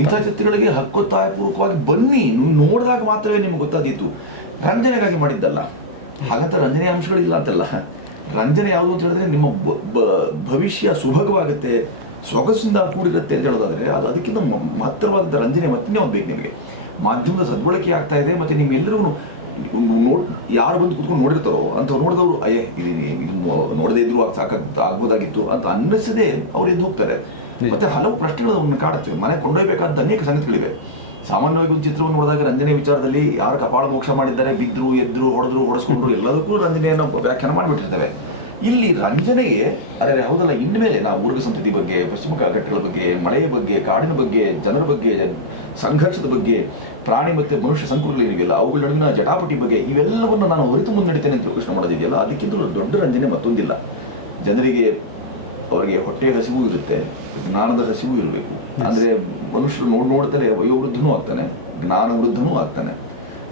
ಇಂಥ ಚಿತ್ರಗಳಿಗೆ ಹಕ್ಕೊತ್ತಾಯ ಪೂರ್ವಕವಾಗಿ ಬನ್ನಿ, ನೀವು ನೋಡಿದಾಗ ಮಾತ್ರವೇ ನಿಮ್ಗೆ ಗೊತ್ತಾದೀತು. ರಂಜನೆಗಾಗಿ ಮಾಡಿದ್ದಲ್ಲ, ಹಾಗಂತ ರಂಜನೆ ಅಂಶಗಳಿಲ್ಲ ಅಂತಲ್ಲ. ರಂಜನೆ ಯಾವುದು ಅಂತ ಹೇಳಿದ್ರೆ ನಿಮ್ಮ ಭವಿಷ್ಯ ಸುಭಗವಾಗುತ್ತೆ, ಸೊಗಸಿಂದ ಕೂಡಿರುತ್ತೆ ಅಂತ ಹೇಳೋದಾದ್ರೆ ಅದು ಅದಕ್ಕಿಂತ ಮಹತ್ತರವಾದ ರಂಜನೆ ಮತ್ತಿನ್ನೇ ಬೇಕು ನಿಮಗೆ. ಮಾಧ್ಯಮದ ಸದ್ಬಳಕೆ ಆಗ್ತಾ ಇದೆ. ಮತ್ತು ನಿಮ್ಮೆಲ್ಲರಿಗೂ ಯಾರು ಬಂದು ಕುತ್ಕೊಂಡು ನೋಡಿರ್ತಾರೋ ಅಂಥವ್ರು ನೋಡಿದವರು ಇದು ನೋಡದೇ ಇದ್ರು ಆಗ್ಬೋದಾಗಿತ್ತು ಅಂತ ಅನ್ನಿಸದೆ ಅವ್ರು ಎದ್ದು ಹೋಗ್ತಾರೆ. ಮತ್ತೆ ಹಲವು ಪ್ರಶ್ನೆಗಳು ಅವನ್ನ ಕಾಡುತ್ತವೆ. ಮನೆ ಕೊಂಡೊಯ್ಬೇಕಾದ ಅನೇಕ ಸಂಗತಿಗಳಿವೆ. ಸಾಮಾನ್ಯವಾಗಿ ಒಂದು ಚಿತ್ರವನ್ನು ನೋಡಿದಾಗ ರಂಜನೆ ವಿಚಾರದಲ್ಲಿ ಯಾರು ಕಪಾಳ ಮೋಕ್ಷ ಮಾಡಿದ್ದಾರೆ, ಬಿದ್ದರು, ಎದ್ರು, ಹೊಡೆಸ್ಕೊಂಡ್ರು ಎಲ್ಲದಕ್ಕೂ ರಂಜನೆಯನ್ನು ವ್ಯಾಖ್ಯಾನ ಮಾಡಿಬಿಟ್ಟಿರ್ತೇವೆ. ಇಲ್ಲಿ ರಂಜನೆಗೆ ಅರೆ ಹೌದಲ್ಲ, ಇನ್ಮೇಲೆ ನಾವು ಊರ್ಗ ಸಂಸ್ಕೃತಿ ಬಗ್ಗೆ, ಪಶ್ಚಿಮ ಘಟ್ಟಗಳ ಬಗ್ಗೆ, ಮಳೆಯ ಬಗ್ಗೆ, ಕಾಡಿನ ಬಗ್ಗೆ, ಜನರ ಬಗ್ಗೆ, ಸಂಘರ್ಷದ ಬಗ್ಗೆ, ಪ್ರಾಣಿ ಮತ್ತು ಮನುಷ್ಯ ಸಂಕುಲಗಳಿವೆಯಲ್ಲ ಅವುಗಳ ನಡುವಿನ ಜಟಾಪಟಿ ಬಗ್ಗೆ ಇವೆಲ್ಲವನ್ನು ನಾನು ಹೊರತು ಮುನ್ನಡಿತೇನೆ ಅಂತ ಯೋಚನೆ ಮಾಡೋದಿದೆಯಲ್ಲ, ಅದಕ್ಕಿಂತಲೂ ದೊಡ್ಡ ರಂಜನೆ ಮತ್ತೊಂದಿಲ್ಲ. ಜನರಿಗೆ ಅವರಿಗೆ ಹೊಟ್ಟೆಯ ಹಸಿವು ಇರುತ್ತೆ, ಜ್ಞಾನದ ಹಸಿವು ಇರಬೇಕು. ಅಂದರೆ ಮನುಷ್ಯರು ನೋಡ್ತಾರೆ ವಯೋವೃದ್ಧನೂ ಆಗ್ತಾನೆ, ಜ್ಞಾನ ವೃದ್ಧನೂ ಆಗ್ತಾನೆ.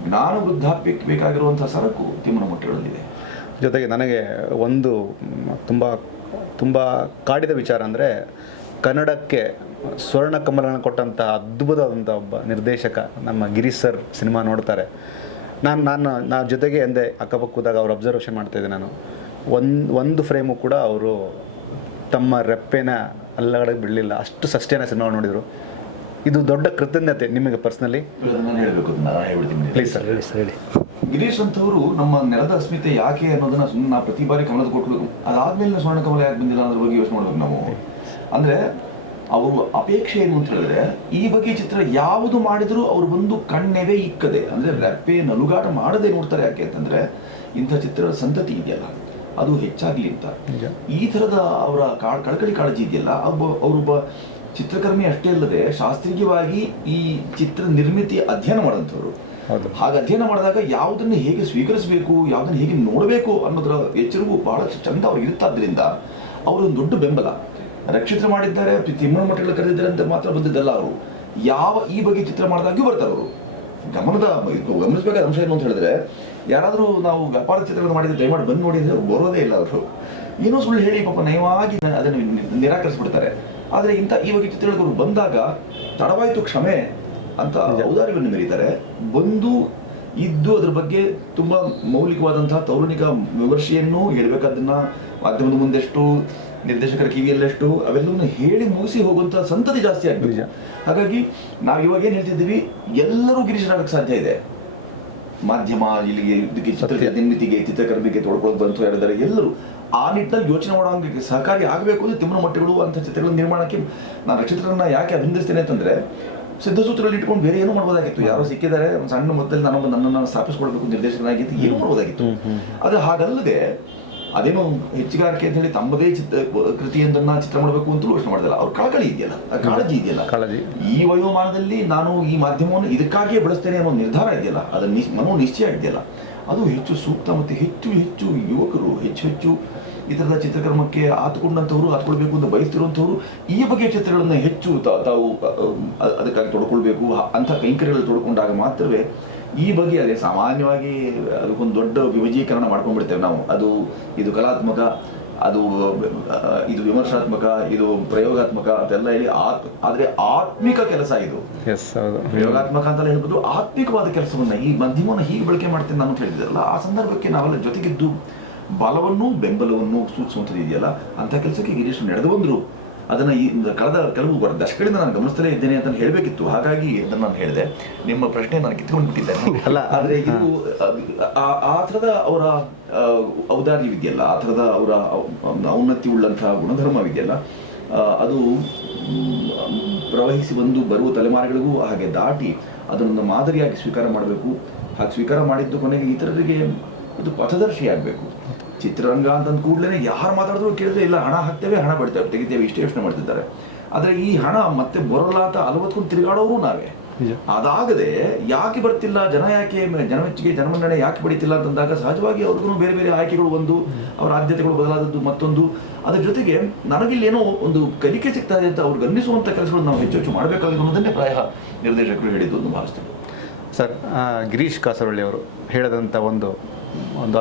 ಜ್ಞಾನ ವೃದ್ಧಾಪ್ಯಕ್ಕೆ ಬೇಕಾಗಿರುವಂಥ ಸರಕು ತಿಮ್ಮನ ಮೊಟ್ಟೆಗಳಲ್ಲಿದೆ. ಜೊತೆಗೆ ನನಗೆ ಒಂದು ತುಂಬ ತುಂಬ ಕಾಡಿದ ವಿಚಾರ ಅಂದರೆ ಕನ್ನಡಕ್ಕೆ ಸ್ವರ್ಣ ಕಮಲನ ಕೊಟ್ಟಂಥ ಅದ್ಭುತವಾದಂಥ ಒಬ್ಬ ನಿರ್ದೇಶಕ ನಮ್ಮ ಗಿರೀಶ್ ಸರ್ ಸಿನಿಮಾ ನೋಡ್ತಾರೆ. ನಾನು ಜೊತೆಗೆ ಎಂದೆ ಅಕ್ಕಪಕ್ಕ ಕೂದಾಗ ಅವ್ರು ಅಬ್ಸರ್ವೇಷನ್ ಮಾಡ್ತಾಯಿದ್ದೆ. ನಾನು ಒಂದು ಫ್ರೇಮು ಕೂಡ ಅವರು ತಮ್ಮ ರೆಪ್ಪೆನ ಅಲ್ಲಗಡೆ ಬಿಡಲಿಲ್ಲ, ಅಷ್ಟು ಸಸ್ಟೇನ ಸಿನಿಮಾ ನೋಡಿದರು. ಇದು ದೊಡ್ಡ ಕೃತಜ್ಞತೆ ನಿಮಗೆ ಪರ್ಸ್ನಲಿ. ನಾನು ಹೇಳಬೇಕು, ನಾನು ಹೇಳ್ಬಿಡ್ತೀನಿ ಪ್ಲೀಸ್ ಸರ್. ಹೇಳಿ. ಗಿರೀಶ್ ಅಂತವರು ನಮ್ಮ ನೆಲದ ಅಸ್ಮಿತೆ ಯಾಕೆ ಅನ್ನೋದನ್ನ ಸುಮ್ಮನೆ ನಾವು ಪ್ರತಿ ಬಾರಿ ಕಮಲದ ಕೊಟ್ಟಬೇಕು, ಅದಾದ್ಮೇಲೆ ಸ್ವರ್ಣ ಕಮಲ ಯಾಕೆ ಬಂದಿಲ್ಲ ಅನ್ನೋದ್ರ ಬಗ್ಗೆ ಯೋಚನೆ ಮಾಡ್ಬೇಕು ನಾವು. ಅಂದರೆ ಅವರು ಅಪೇಕ್ಷೆ ಏನು ಅಂತ ಹೇಳಿದ್ರೆ, ಈ ಬಗ್ಗೆ ಚಿತ್ರ ಯಾವುದು ಮಾಡಿದರೂ ಅವರು ಬಂದು ಕಣ್ಣೆವೆ ಇಕ್ಕದೆ, ಅಂದರೆ ರೆಪ್ಪೆ ನಲುಗಾಟ ಮಾಡದೆ ನೋಡ್ತಾರೆ. ಯಾಕೆ ಅಂತಂದರೆ ಇಂಥ ಚಿತ್ರದ ಸಂತತಿ ಇದೆಯಲ್ಲ ಅದು ಹೆಚ್ಚಾಗಲಿ ಅಂತ. ಈ ಥರದ ಅವರ ಕಳಕಳಿ ಕಾಳಜಿ ಇದೆಯಲ್ಲ, ಅವರೊಬ್ಬ ಚಿತ್ರಕರ್ಮಿ ಅಷ್ಟೇ ಅಲ್ಲದೆ ಶಾಸ್ತ್ರೀಯವಾಗಿ ಈ ಚಿತ್ರ ನಿರ್ಮಿತಿ ಅಧ್ಯಯನ ಮಾಡೋಂಥವ್ರು. ಹಾಗೆ ಅಧ್ಯಯನ ಮಾಡಿದಾಗ ಯಾವುದನ್ನು ಹೇಗೆ ಸ್ವೀಕರಿಸಬೇಕು, ಯಾವುದನ್ನು ಹೇಗೆ ನೋಡಬೇಕು ಅನ್ನೋದರ ಎಚ್ಚರವೂ ಬಹಳ ಚಂದ ಅವ್ರಿಗೆ ಇರುತ್ತಾದ್ರಿಂದ ಅವರೊಂದು ದೊಡ್ಡ ಬೆಂಬಲ. ನಕ್ಷತ್ರ ಮಾಡಿದ್ದಾರೆ, ತಿಮ್ಮನ ಮಠಗಳು ಕರೆದಿದ್ದಾರೆ ಅಂತ ಮಾತ್ರ ಬಂದಿದ್ದಲ್ಲ, ಅವರು ಈ ಬಗ್ಗೆ ಚಿತ್ರ ಮಾಡಿದಾಗ್ಯೂ ಬರ್ತಾರೆ. ಅವರು ಗಮನಿಸಬೇಕಾದ ಅಂಶ ಏನು ಅಂತ ಹೇಳಿದ್ರೆ, ಯಾರಾದರೂ ನಾವು ವ್ಯಾಪಾರ ಚಿತ್ರಗಳನ್ನು ಮಾಡಿದ್ರೆ ದಯಮಾಡಿ ಬಂದು ನೋಡಿ ಅಂದರೆ ಬರೋದೇ ಇಲ್ಲ. ಅವರು ಏನೋ ಸುಳ್ಳು ಹೇಳಿ ಪಾಪ ನಯವಾಗಿ ಅದನ್ನು ನಿರಾಕರಿಸ್ಬಿಡ್ತಾರೆ. ಆದರೆ ಈ ಬಗ್ಗೆ ಚಿತ್ರಗಳು ಬಂದಾಗ ತಡವಾಯಿತು ಕ್ಷಮೆ ಅಂತ ಔದಾರ್ಯವನ್ನು ಮೆರೀತಾರೆ. ಬಂದು ಇದ್ದು ಅದ್ರ ಬಗ್ಗೆ ತುಂಬ ಮೌಲಿಕವಾದಂತಹ ತೌಲನಿಕ ವಿಮರ್ಶೆಯನ್ನು ಹೇಳಬೇಕಾದನ್ನ ಮಾಧ್ಯಮದ ಮುಂದೆಷ್ಟು, ನಿರ್ದೇಶಕರ ಕಿವಿಯಲ್ಲೆಷ್ಟು, ಅವೆಲ್ಲವನ್ನು ಹೇಳಿ ಮುಗಿಸಿ ಹೋಗುವಂಥ ಸಂತತಿ ಜಾಸ್ತಿ ಆಗಬೇಕು. ಹಾಗಾಗಿ ನಾವು ಇವಾಗ ಏನು ಹೇಳ್ತಿದ್ದೀವಿ, ಎಲ್ಲರೂ ಗಿರೀಶರಾಗಕ್ಕೆ ಸಾಧ್ಯ ಇದೆ. ಮಾಧ್ಯಮ ಇಲ್ಲಿಗೆ ಇದಕ್ಕೆ ಚಿತ್ರ ನಿರ್ಮಿತಿಗೆ, ಚಿತ್ರಕರ್ಮಿಗೆ ತೊಡ್ಕೊಳ್ಳೋದು ಬಂತು ಹೇಳಿದರೆ ಎಲ್ಲರೂ ಆ ನಿಟ್ಟಿನಲ್ಲಿ ಯೋಚನೆ ಮಾಡೋಂಗೆ ಸಹಕಾರಿ ಆಗಬೇಕು. ಅಂದರೆ ತಿಮ್ಮನ ಮಟ್ಟಗಳು ಅಂಥ ಚಿತ್ರಗಳ ನಿರ್ಮಾಣಕ್ಕೆ ನಾನು ನಕ್ಷತ್ರನ ಯಾಕೆ ಅಭಿನಂದಿಸ್ತೇನೆ ಅಂತಂದರೆ, ಸಿದ್ಧಸೂತ್ರಗಳಲ್ಲಿ ಇಟ್ಕೊಂಡು ಬೇರೆ ಏನೂ ಮಾಡ್ಬೋದಾಗಿತ್ತು. ಯಾರೋ ಸಿಕ್ಕಿದ್ದಾರೆ ಒಂದು ಸಣ್ಣ ಮೊತ್ತದಲ್ಲಿ ನನ್ನನ್ನು ಸ್ಥಾಪಿಸ್ಕೊಳ್ಬೇಕು ನಿರ್ದೇಶಕನಾಗಿತ್ತು, ಏನೂ ಮಾಡ್ಬೋದಾಗಿತ್ತು. ಆದರೆ ಹಾಗಲ್ಲದೆ ಅದೇನೋ ಹೆಚ್ಚುಗಾರಿಕೆ ಅಂತ ಹೇಳಿ ತಮ್ಮದೇ ಕೃತಿಯೊಂದನ್ನು ಚಿತ್ರ ಮಾಡಬೇಕು ಅಂತಲೂ ಯೋಚನೆ ಮಾಡಿದಲ್ಲ. ಅವ್ರ ಕಳಕಳಿ ಇದೆಯಲ್ಲ, ಕಾಳಜಿ ಇದೆಯಲ್ಲ, ಈ ವಯೋಮಾನದಲ್ಲಿ ನಾನು ಈ ಮಾಧ್ಯಮವನ್ನು ಇದಕ್ಕಾಗಿಯೇ ಬಳಸ್ತೇನೆ ಅನ್ನೋ ನಿರ್ಧಾರ ಇದೆಯಲ್ಲ, ಅದನ್ನು ಮನೋ ನಿಶ್ಚಯ ಇದೆಯಲ್ಲ, ಅದು ಹೆಚ್ಚು ಸೂಕ್ತ. ಮತ್ತು ಹೆಚ್ಚು ಹೆಚ್ಚು ಯುವಕರು ಹೆಚ್ಚು ಈ ಥರದ ಚಿತ್ರಕರ್ಮಕ್ಕೆ ಆತ್ಕೊಳ್ಬೇಕು ಅಂತ ಬಯಸ್ತಿರುವಂಥವ್ರು ಈ ಬಗ್ಗೆ ಚಿತ್ರಗಳನ್ನು ಹೆಚ್ಚು ತಾವು ಅದಕ್ಕಾಗಿ ತೊಡ್ಕೊಳ್ಬೇಕು ಅಂಥ ಕೈಂಕರ್ಯಗಳಲ್ಲಿ ತೊಡ್ಕೊಂಡಾಗ ಮಾತ್ರವೇ ಈ ಬಗ್ಗೆ ಅದೇ ಸಾಮಾನ್ಯವಾಗಿ ಅದಕ್ಕೊಂದು ದೊಡ್ಡ ವಿಭಜೀಕರಣ ಮಾಡ್ಕೊಂಡ್ಬಿಡ್ತೇವೆ ನಾವು. ಇದು ಕಲಾತ್ಮಕ, ಇದು ವಿಮರ್ಶಾತ್ಮಕ, ಇದು ಪ್ರಯೋಗಾತ್ಮಕ ಅಂತೆಲ್ಲ ಹೇಳಿ ಆದರೆ ಆತ್ಮಿಕ ಕೆಲಸ ಇದು. ಪ್ರಯೋಗಾತ್ಮಕ ಅಂತೆಲ್ಲ ಹೇಳ್ಬೋದು, ಆತ್ಮಿಕವಾದ ಕೆಲಸವನ್ನ ಈ ಮಾಧ್ಯಮವನ್ನು ಹೀಗೆ ಬಳಕೆ ಮಾಡ್ತೇನೆ ನಾನು ಹೇಳಿದ್ರಲ್ಲ, ಆ ಸಂದರ್ಭಕ್ಕೆ ನಾವೆಲ್ಲ ಜೊತೆಗಿದ್ದು ಬಲವನ್ನು ಬೆಂಬಲವನ್ನು ಸೂಚಿಸುವಂಥದ್ದು ಇದೆಯಲ್ಲ, ಅಂಥ ಕೆಲಸಕ್ಕೆ ಗಿರೀಶ್ ನಡೆದು ಬಂದರು. ಅದನ್ನು ಈ ಕಳೆದ ಕೆಲವು ದಶಕಗಳಿಂದ ನಾನು ಗಮನಿಸ್ತಲೇ ಇದ್ದೇನೆ ಅಂತ ಹೇಳಬೇಕಿತ್ತು. ಹಾಗಾಗಿ ಅದನ್ನು ನಾನು ಹೇಳಿದೆ. ನಿಮ್ಮ ಪ್ರಶ್ನೆ ನಾನು ಕಿತ್ಕೊಂಡು ಬಿಟ್ಟಿದ್ದೇನೆ ಅಲ್ಲ. ಆದರೆ ಇದು ಆ ಥರದ ಅವರ ಔದಾರ್ಯವಿದೆಯಲ್ಲ, ಆ ಥರದ ಅವರ ಔನ್ನತಿ ಉಳ್ಳಂಥ ಗುಣಧರ್ಮವಿದೆಯಲ್ಲ, ಅದು ಪ್ರವಹಿಸಿ ಬರುವ ತಲೆಮಾರುಗಳಿಗೂ ಹಾಗೆ ದಾಟಿ ಅದನ್ನು ಮಾದರಿಯಾಗಿ ಸ್ವೀಕಾರ ಮಾಡಬೇಕು. ಹಾಗೆ ಸ್ವೀಕಾರ ಮಾಡಿದ್ದು ಕೊನೆಗೆ ಇತರರಿಗೆ ಇದು ಪಥದರ್ಶಿ ಆಗಬೇಕು. ಚಿತ್ರರಂಗ ಅಂತಂದ ಕೂಡಲೇ ಯಾರು ಮಾತಾಡಿದ್ರು ಕೇಳಿದ್ರೆ ಇಲ್ಲ, ಹಣ ಹಾಕ್ತೇವೆ, ಹಣ ಬಿಡ್ತೇವೆ, ತೆಗಿತೇವೆ, ಇಷ್ಟೇ ಯೋಚನೆ ಮಾಡ್ತಿದ್ದಾರೆ. ಆದರೆ ಈ ಹಣ ಮತ್ತೆ ಬರೋಲ್ಲ ಅಂತ ಅಲವತ್ಕೊಂಡು ತಿರುಗಾಡೋರು ನಾವೇ. ಅದಾಗದೆ ಯಾಕೆ ಬರ್ತಿಲ್ಲ, ಜನಮೆಚ್ಚುಗೆ ಜನಮನ್ನಣೆ ಯಾಕೆ ಬಡಿತಿಲ್ಲ ಅಂತಂದಾಗ ಸಹಜವಾಗಿ ಅವ್ರಿಗೂ ಬೇರೆ ಬೇರೆ ಆಯ್ಕೆಗಳು, ಒಂದು ಅವರ ಆದ್ಯತೆಗಳು ಬದಲಾದದ್ದು, ಮತ್ತೊಂದು ಅದರ ಜೊತೆಗೆ ನನಗಿಲ್ಲೇನೋ ಒಂದು ಕಲಿಕೆ ಸಿಗ್ತಾ ಇದೆ ಅಂತ ಅವ್ರಿಗೆ ಅನ್ನಿಸುವಂಥ ಕೆಲಸಗಳನ್ನು ನಾವು ಹೆಚ್ಚು ಮಾಡಬೇಕಾಗಿದೆ ಅನ್ನೋದನ್ನೇ ಪ್ರಾಯ ನಿರ್ದೇಶಕರು ಹೇಳಿದ್ದು ಒಂದು ಭಾವಿಸ್ತಾರೆ. ಸರ್, ಗಿರೀಶ್ ಕಾಸರವಳ್ಳಿ ಅವರು ಹೇಳಿದಂಥ ಒಂದು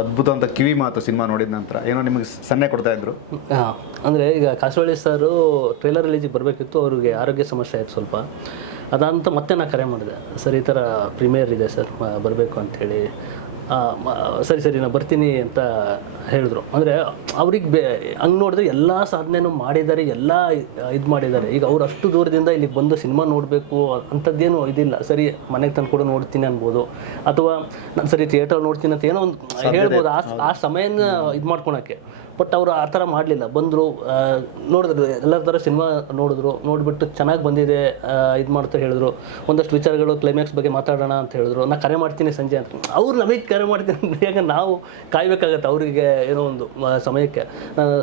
ಅದ್ಭುತವಂತ ಕಿವಿ ಮಾತು ಸಿನಿಮಾ ನೋಡಿದ ನಂತರ ಏನೋ ನಿಮಗೆ ಸನ್ನೆ ಕೊಡ್ತಾ ಇದ್ರು. ಅಂದರೆ ಈಗ ಕಾಸರವಳ್ಳಿ ಸರು ಟ್ರೇಲರ್ ರಿಲೀಸಿಗೆ ಬರಬೇಕಿತ್ತು, ಅವ್ರಿಗೆ ಆರೋಗ್ಯ ಸಮಸ್ಯೆ ಆಯಿತು ಸ್ವಲ್ಪ. ಅದಂತ ಮತ್ತೆ ನಾನು ಕರೆ ಮಾಡಿದೆ, ಸರ್ ಈ ಥರ ಪ್ರೀಮಿಯರ್ ಇದೆ ಸರ್ ಬರಬೇಕು ಅಂಥೇಳಿ. ಸರಿ ಸರಿ ನಾನು ಬರ್ತೀನಿ ಅಂತ ಹೇಳಿದ್ರು. ಅಂದರೆ ಅವ್ರಿಗೆ ಹಂಗೆ ನೋಡಿದ್ರೆ ಎಲ್ಲ ಸಾಧನೆನೂ ಮಾಡಿದ್ದಾರೆ, ಎಲ್ಲ ಇದು ಮಾಡಿದ್ದಾರೆ. ಈಗ ಅವ್ರು ಅಷ್ಟು ದೂರದಿಂದ ಇಲ್ಲಿಗೆ ಬಂದು ಸಿನಿಮಾ ನೋಡಬೇಕು ಅಂಥದ್ದೇನು ಇದಿಲ್ಲ. ಸರಿ ಮನೆಗೆ ತಂದು ಕೂಡ ನೋಡ್ತೀನಿ ಅನ್ಬೋದು, ಅಥವಾ ನಾನು ಸರಿ ಥಿಯೇಟರ್ ನೋಡ್ತೀನಿ ಅಂತ ಏನೋ ಒಂದು ಹೇಳ್ಬೋದು ಆ ಸಮಯನ ಇದು ಮಾಡ್ಕೊಳಕ್ಕೆ. ಬಟ್ ಅವರು ಆ ಥರ ಮಾಡಲಿಲ್ಲ. ಬಂದರು, ನೋಡಿದ್ರು, ಎಲ್ಲರ ಥರ ಸಿನಿಮಾ ನೋಡಿದ್ರು, ನೋಡಿಬಿಟ್ಟು ಚೆನ್ನಾಗಿ ಬಂದಿದೆ ಇದು ಮಾಡ್ತಾ ಹೇಳಿದ್ರು. ಒಂದಷ್ಟು ವಿಚಾರಗಳು ಕ್ಲೈಮ್ಯಾಕ್ಸ್ ಬಗ್ಗೆ ಮಾತಾಡೋಣ ಅಂತ ಹೇಳಿದ್ರು. ನಾನು ಕರೆ ಮಾಡ್ತೀನಿ ಸಂಜೆ ಅಂತ. ಅವ್ರು ನಮಗೆ ಕರೆ ಮಾಡ್ತೀನಿ ಅಂದರೆ ಈಗ ನಾವು ಕಾಯ್ಬೇಕಾಗತ್ತೆ ಅವರಿಗೆ ಏನೋ ಒಂದು ಸಮಯಕ್ಕೆ.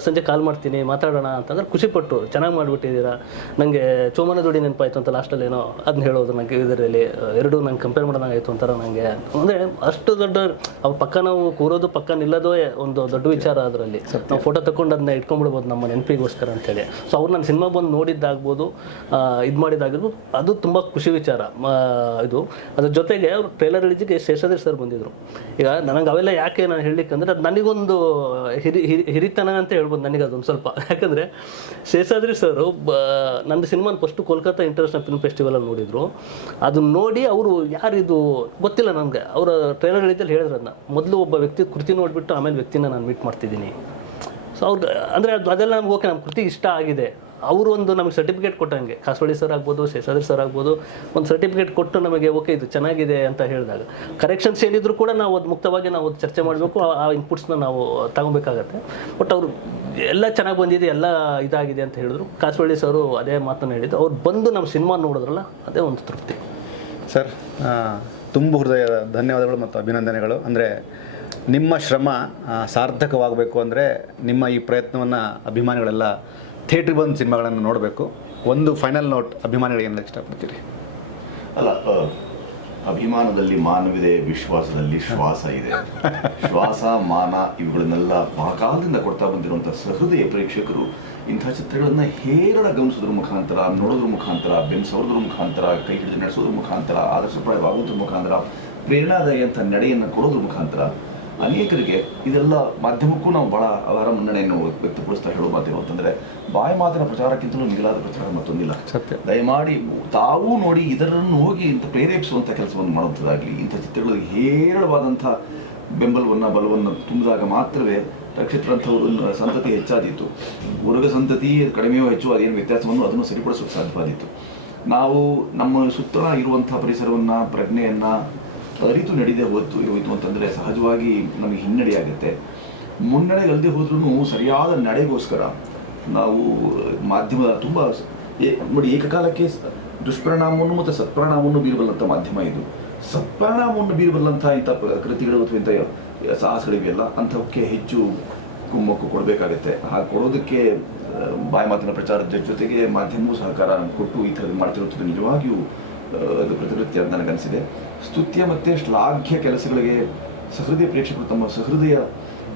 ಸಂಜೆ ಕಾಲ್ ಮಾಡ್ತೀನಿ ಮಾತಾಡೋಣ ಅಂತಂದ್ರೆ ಖುಷಿಪಟ್ಟರು, ಚೆನ್ನಾಗಿ ಮಾಡಿಬಿಟ್ಟಿದ್ದೀರಾ. ನನಗೆ ಚೋಮನ ದುಡಿ ನೆನಪಾಯಿತು ಅಂತ ಲಾಸ್ಟಲ್ಲಿ ಏನೋ ಅದನ್ನ ಹೇಳೋದು. ನನಗೆ ಇದರಲ್ಲಿ ಎರಡೂ ನಂಗೆ ಕಂಪೇರ್ ಮಾಡೋಂಗಾಯಿತು ಅಂತಾರೆ ನನಗೆ. ಅಂದರೆ ಅಷ್ಟು ದೊಡ್ಡ ಅವ್ರ ಪಕ್ಕ ನಾವು ಕೂರೋದು ಪಕ್ಕ ನಿಲ್ಲೋದು ಒಂದು ದೊಡ್ಡ ವಿಚಾರ. ಅದರಲ್ಲಿ ನಾವು ಫೋಟೋ ತಗೊಂಡು ಅದನ್ನ ಇಟ್ಕೊಂಡ್ಬಿಡ್ಬೋದು ನಮ್ಮ ನೆನಪಿಗೋಸ್ಕರ ಅಂತೇಳಿ. ಸೊ ಅವ್ರು ನಾನು ಸಿನಿಮಾ ಬಂದು ನೋಡಿದ್ದಾಗ್ಬೋದು, ಇದು ಮಾಡಿದ್ದಾಗಿರ್ಬೋದು, ಅದು ತುಂಬ ಖುಷಿ ವಿಚಾರ. ಇದು ಅದ್ರ ಜೊತೆಗೆ ಅವರು ಟ್ರೇಲರ್ ರಿಲೀಜಿಗೆ ಶೇಷಾದ್ರಿ ಸರ್ ಬಂದಿದ್ದರು. ಈಗ ನನಗೆ ಅವೆಲ್ಲ ಯಾಕೆ ನಾನು ಹೇಳಲಿಕ್ಕಂದ್ರೆ ಅದು ನನಗೊಂದು ಹಿರಿತನ ಅಂತ ಹೇಳ್ಬೋದು ನನಗೆ ಅದೊಂದು ಸ್ವಲ್ಪ. ಯಾಕಂದರೆ ಶೇಷಾದ್ರಿ ಸರು ನನ್ನ ಸಿನಿಮಾನ ಫಸ್ಟು ಕೋಲ್ಕತ್ತಾ ಇಂಟರ್ನ್ಯಾಷನಲ್ ಫಿಲ್ಮ್ ಫೆಸ್ಟಿವಲಲ್ಲಿ ನೋಡಿದರು. ಅದನ್ನ ನೋಡಿ ಅವರು ಯಾರಿದು ಗೊತ್ತಿಲ್ಲ ನನಗೆ, ಅವರ ಟ್ರೇಲರ್ ರಿಲೀಜಲ್ಲಿ ಹೇಳಿದ್ರು ಅದನ್ನ. ಮೊದಲು ಒಬ್ಬ ವ್ಯಕ್ತಿ ಕೃತಿ ನೋಡಿಬಿಟ್ಟು ಆಮೇಲೆ ವ್ಯಕ್ತಿನ ನಾನು ಮೀಟ್ ಮಾಡ್ತಿದ್ದೀನಿ. ಸೊ ಅವ್ರು ಅಂದರೆ ಅದೆಲ್ಲ ನಮ್ಗೆ ಓಕೆ, ನಮ್ಮ ಕೃತಿ ಇಷ್ಟ ಆಗಿದೆ. ಅವರು ಒಂದು ನಮಗೆ ಸರ್ಟಿಫಿಕೇಟ್ ಕೊಟ್ಟಂಗೆ, ಕಾಸವಳ್ಳಿ ಸರ್ ಆಗ್ಬೋದು, ಶೇಷಾದ್ರಿ ಸರ್ ಆಗ್ಬೋದು, ಒಂದು ಸರ್ಟಿಫಿಕೇಟ್ ಕೊಟ್ಟು ನಮಗೆ ಓಕೆ ಇದು ಚೆನ್ನಾಗಿದೆ ಅಂತ ಹೇಳಿದಾಗ ಕರೆಕ್ಷನ್ಸ್ ಏನಿದ್ರು ಕೂಡ ನಾವು ಅದು ಮುಕ್ತವಾಗಿ ನಾವು ಚರ್ಚೆ ಮಾಡಬೇಕು, ಆ ಇನ್ಪುಟ್ಸ್ನ ನಾವು ತಗೋಬೇಕಾಗತ್ತೆ. ಬಟ್ ಅವರು ಎಲ್ಲ ಚೆನ್ನಾಗಿ ಬಂದಿದೆ, ಎಲ್ಲ ಇದಾಗಿದೆ ಅಂತ ಹೇಳಿದ್ರು. ಕಾಸವಳ್ಳಿ ಸರು ಅದೇ ಮಾತನ್ನು ಹೇಳಿದ್ದು. ಅವ್ರು ಬಂದು ನಮ್ಮ ಸಿನಿಮಾ ನೋಡಿದ್ರಲ್ಲ, ಅದೇ ಒಂದು ತೃಪ್ತಿ. ಸರ್, ತುಂಬ ಹೃದಯದ ಧನ್ಯವಾದಗಳು ಮತ್ತು ಅಭಿನಂದನೆಗಳು. ಅಂದರೆ ನಿಮ್ಮ ಶ್ರಮ ಸಾರ್ಥಕವಾಗಬೇಕು ಅಂದರೆ ನಿಮ್ಮ ಈ ಪ್ರಯತ್ನವನ್ನು ಅಭಿಮಾನಿಗಳೆಲ್ಲ ಥಿಯೇಟ್ರಿಗೆ ಬಂದು ಸಿನಿಮಾಗಳನ್ನು ನೋಡಬೇಕು. ಒಂದು ಫೈನಲ್ ನೋಟ್ ಅಭಿಮಾನಿಗಳಿಗೆ ಏನು ಇಷ್ಟಪಡ್ತೀರಿ? ಅಲ್ಲ, ಅಭಿಮಾನದಲ್ಲಿ ಮಾನವಿದೆ, ವಿಶ್ವಾಸದಲ್ಲಿ ಶ್ವಾಸ ಇದೆ. ಶ್ವಾಸ, ಮಾನ ಇವುಗಳನ್ನೆಲ್ಲ ಬಹಕಾಲದಿಂದ ಕೊಡ್ತಾ ಬಂದಿರುವಂಥ ಸಹೃದಯ ಪ್ರೇಕ್ಷಕರು ಇಂಥ ಚಿತ್ರಗಳನ್ನು ಹೇರಳ ಗಮನಿಸೋದ್ರ ಮುಖಾಂತರ, ನೋಡೋದ್ರ ಮುಖಾಂತರ, ಬೆನ್ಸೋದ್ರ ಮುಖಾಂತರ, ಕೈ ಹಿಡಿದು ನಡೆಸೋದ್ರ ಮುಖಾಂತರ, ಆದರ್ಶಪ್ರಾಯವಾಗೋದ್ರ ಮುಖಾಂತರ, ಪ್ರೇರಣಾದಾಯಿ ಅಂತ ನಡೆಯನ್ನು ಕೊಡೋದ್ರ ಮುಖಾಂತರ ಅನೇಕರಿಗೆ ಇದೆಲ್ಲ ಮಾಧ್ಯಮಕ್ಕೂ ನಾವು ಭಾಳ ಅವರ ಮನ್ನಣೆಯನ್ನು ವ್ಯಕ್ತಪಡಿಸ್ತಾ ಹೇಳೋ ಮಾತೇನು ಅಂತಂದರೆ, ಬಾಯಿ ಮಾತಿನ ಪ್ರಚಾರಕ್ಕಿಂತಲೂ ಮಿಗಿಲಾದ ಪ್ರಚಾರ ಮತ್ತೊಂದಿಲ್ಲ. ಸತ್ಯ. ದಯಮಾಡಿ ತಾವೂ ನೋಡಿ ಇದರನ್ನು ಹೋಗಿ ಇಂಥ ಪ್ರೇರೇಪಿಸುವಂಥ ಕೆಲಸವನ್ನು ಮಾಡುವಂಥದ್ದಾಗಲಿ, ಇಂಥ ಚಿತ್ರಗಳಿಗೆ ಹೇರಳವಾದಂಥ ಬೆಂಬಲವನ್ನು ಬಲವನ್ನು ತುಂಬಿದಾಗ ಮಾತ್ರವೇ ನಕ್ಷತ್ರಂಥವ್ರ ಸಂತತಿ ಹೆಚ್ಚಾದೀತು. ಉರುಗ ಸಂತತಿ ಕಡಿಮೆಯೋ ಹೆಚ್ಚು ಅದೇನು ವ್ಯತ್ಯಾಸವನ್ನು ಅದನ್ನು ಸರಿಪಡಿಸೋಕೆ ಸಾಧ್ಯವಾದೀತು. ನಾವು ನಮ್ಮ ಸುತ್ತಲ ಇರುವಂಥ ಪರಿಸರವನ್ನು, ಪ್ರಜ್ಞೆಯನ್ನು ಅರಿತು ನಡೆದೇ ಹೋಯಿತು ಅಂತಂದರೆ ಸಹಜವಾಗಿ ನಮಗೆ ಹಿನ್ನಡೆಯಾಗುತ್ತೆ. ಮುನ್ನಡೆಗಲ್ಲದೆ ಹೋದ್ರೂ ಸರಿಯಾದ ನಡೆಗೋಸ್ಕರ ನಾವು ಮಾಧ್ಯಮದ ತುಂಬ ನೋಡಿ, ಏಕಕಾಲಕ್ಕೆ ದುಷ್ಪರಿಣಾಮವನ್ನು ಮತ್ತು ಸತ್ಪರಿಣಾಮವನ್ನು ಬೀರಬಲ್ಲಂಥ ಮಾಧ್ಯಮ ಇದು. ಸತ್ಪರಿಣಾಮವನ್ನು ಬೀರಬಲ್ಲಂಥ ಇಂಥ ಕೃತಿಗಳು ಅಥವಾ ಇಂಥ ಸಾಹಸಗಳಿವೆಯಲ್ಲ, ಅಂಥವಕ್ಕೆ ಹೆಚ್ಚು ಕುಮ್ಮಕ್ಕು ಕೊಡಬೇಕಾಗತ್ತೆ. ಹಾಗೆ ಕೊಡೋದಕ್ಕೆ ಬಾಯಿ ಮಾತಿನ ಪ್ರಚಾರದ ಜೊತೆಗೆ ಮಾಧ್ಯಮವೂ ಸಹಕಾರ ಕೊಟ್ಟು ಈ ಥರದ್ದು ಮಾಡ್ತಿರುತ್ತದೆ ನಿಜವಾಗಿಯೂ ಅದು ಪ್ರತಿಕೃತ್ಯ ಅಂತ ನನಗನ್ನಿಸಿದೆ. ಸ್ತುತ್ಯ ಮತ್ತು ಶ್ಲಾಘ್ಯ ಕೆಲಸಗಳಿಗೆ ಸಹೃದಯ ಪ್ರೇಕ್ಷಕರು ತಮ್ಮ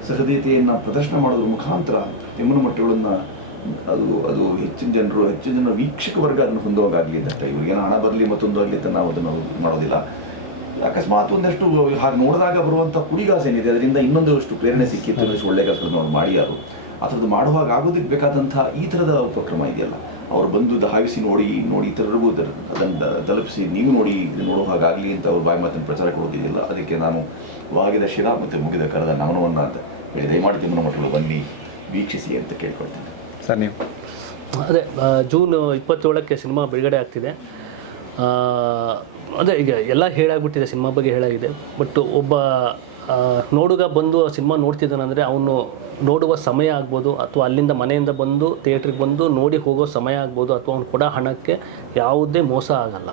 ಸಹೃದಯತೆಯನ್ನು ಪ್ರದರ್ಶನ ಮಾಡೋದ್ರ ಮುಖಾಂತರ ಎಮ್ಮನ ಮಟ್ಟಗಳನ್ನು ಅದು ಹೆಚ್ಚಿನ ಜನ ವೀಕ್ಷಕ ವರ್ಗ ಅದನ್ನು ಹೊಂದುವಾಗಲಿ ಅಂತಷ್ಟೇ. ಇವ್ರಿಗೇನು ಹಣ ಬರಲಿ ಮತ್ತೊಂದು ಆಗಲಿ ಅಂತ ನಾವು ಅದನ್ನು ಮಾಡೋದಿಲ್ಲ. ಅಕಸ್ಮಾತ್ ಒಂದಷ್ಟು ಹಾಗೆ ನೋಡಿದಾಗ ಬರುವಂಥ ಕುಡಿಗಾಸ ಏನಿದೆ, ಅದರಿಂದ ಇನ್ನೊಂದಷ್ಟು ಪ್ರೇರಣೆ ಸಿಕ್ಕಿತ್ತು, ಒಂದಷ್ಟು ಒಳ್ಳೆಯ ಕೆಲಸಗಳನ್ನು ಅವ್ರು ಮಾಡಿಯಾರು. ಆ ಥರದ್ದು ಮಾಡುವಾಗ ಆಗೋದಕ್ಕೆ ಬೇಕಾದಂಥ ಈ ಥರದ ಉಪಕ್ರಮ ಇದೆಯಲ್ಲ, ಅವ್ರು ಬಂದು ಧಾವಿಸಿ ನೋಡಿ ಇತರರಿಗೂ ಅದನ್ನು ತಲುಪಿಸಿ ನೀವು ನೋಡೋ ಹಾಗಾಗಲಿ ಅಂತ ಅವ್ರು ಬಾಯಿ ಮಾತಿನ ಪ್ರಚಾರ ಕೊಡೋದಿದೆಯಲ್ಲ, ಅದಕ್ಕೆ ನಾನು ವಾಗಿದ ಶಿರ ಮತ್ತು ಮುಗಿದ ಕರದ ನಮನವನ್ನು ಅಂತ ಹೇಳಿ ದಯಮಾಡಿ ತಿಮ್ಮನ ಮಕ್ಕಳು ಬನ್ನಿ ವೀಕ್ಷಿಸಿ ಅಂತ ಕೇಳ್ಕೊಳ್ತೇನೆ. ಸರ್, ನೀವು ಅದೇ ಜೂನ್ 27ಕ್ಕೆ ಸಿನಿಮಾ ಬಿಡುಗಡೆ ಆಗ್ತಿದೆ. ಅದೇ ಈಗ ಎಲ್ಲ ಹೇಳಾಗ್ಬಿಟ್ಟಿದೆ, ಸಿನಿಮಾ ಬಗ್ಗೆ ಹೇಳಾಗಿದೆ. ಬಟ್ ಒಬ್ಬ ನೋಡುಗ ಬಂದು ಸಿನಿಮಾ ನೋಡ್ತಿದ್ದಾನಂದರೆ ಅವನು ನೋಡುವ ಸಮಯ ಆಗ್ಬೋದು, ಅಥವಾ ಅಲ್ಲಿಂದ ಮನೆಯಿಂದ ಬಂದು ಥಿಯೇಟ್ರಿಗೆ ಬಂದು ನೋಡಿ ಹೋಗೋ ಸಮಯ ಆಗ್ಬೋದು, ಅಥವಾ ಅವ್ನು ಕೊಡೋ ಹಣಕ್ಕೆ ಯಾವುದೇ ಮೋಸ ಆಗಲ್ಲ.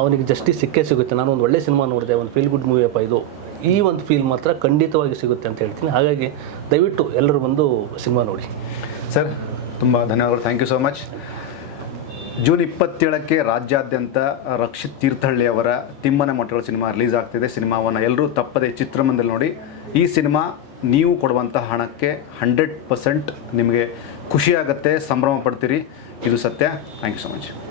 ಅವನಿಗೆ ಜಸ್ಟಿಸ್ ಸಿಕ್ಕೇ ಸಿಗುತ್ತೆ. ನಾನು ಒಂದು ಒಳ್ಳೆ ಸಿನಿಮಾ ನೋಡಿದೆ, ಒಂದು ಫೀಲ್ ಗುಡ್ ಮೂವಿ ಅಪ್ಪ ಇದು, ಈ ಒಂದು ಫೀಲ್ ಮಾತ್ರ ಖಂಡಿತವಾಗಿ ಸಿಗುತ್ತೆ ಅಂತ ಹೇಳ್ತೀನಿ. ಹಾಗಾಗಿ ದಯವಿಟ್ಟು ಎಲ್ಲರೂ ಬಂದು ಸಿನಿಮಾ ನೋಡಿ. ಸರ್, ತುಂಬ ಧನ್ಯವಾದಗಳು. Thank you so much. June 27ಕ್ಕೆ ರಾಜ್ಯಾದ್ಯಂತ ರಕ್ಷಿತ್ ತೀರ್ಥಹಳ್ಳಿ ಅವರ ತಿಮ್ಮನ ಮಟ್ಟಗಳ ಸಿನಿಮಾ ರಿಲೀಸ್ ಆಗ್ತಿದೆ. ಸಿನಿಮಾವನ್ನು ಎಲ್ಲರೂ ತಪ್ಪದೆ ಚಿತ್ರಮಂದಿರದಲ್ಲಿ ನೋಡಿ. ಈ ಸಿನಿಮಾ ನೀವು ಕೊಡುವಂಥ ಹಣಕ್ಕೆ 100% ನಿಮಗೆ ಖುಷಿಯಾಗುತ್ತೆ, ಸಂಭ್ರಮ ಪಡ್ತೀರಿ. ಇದು ಸತ್ಯ. Thank you so much.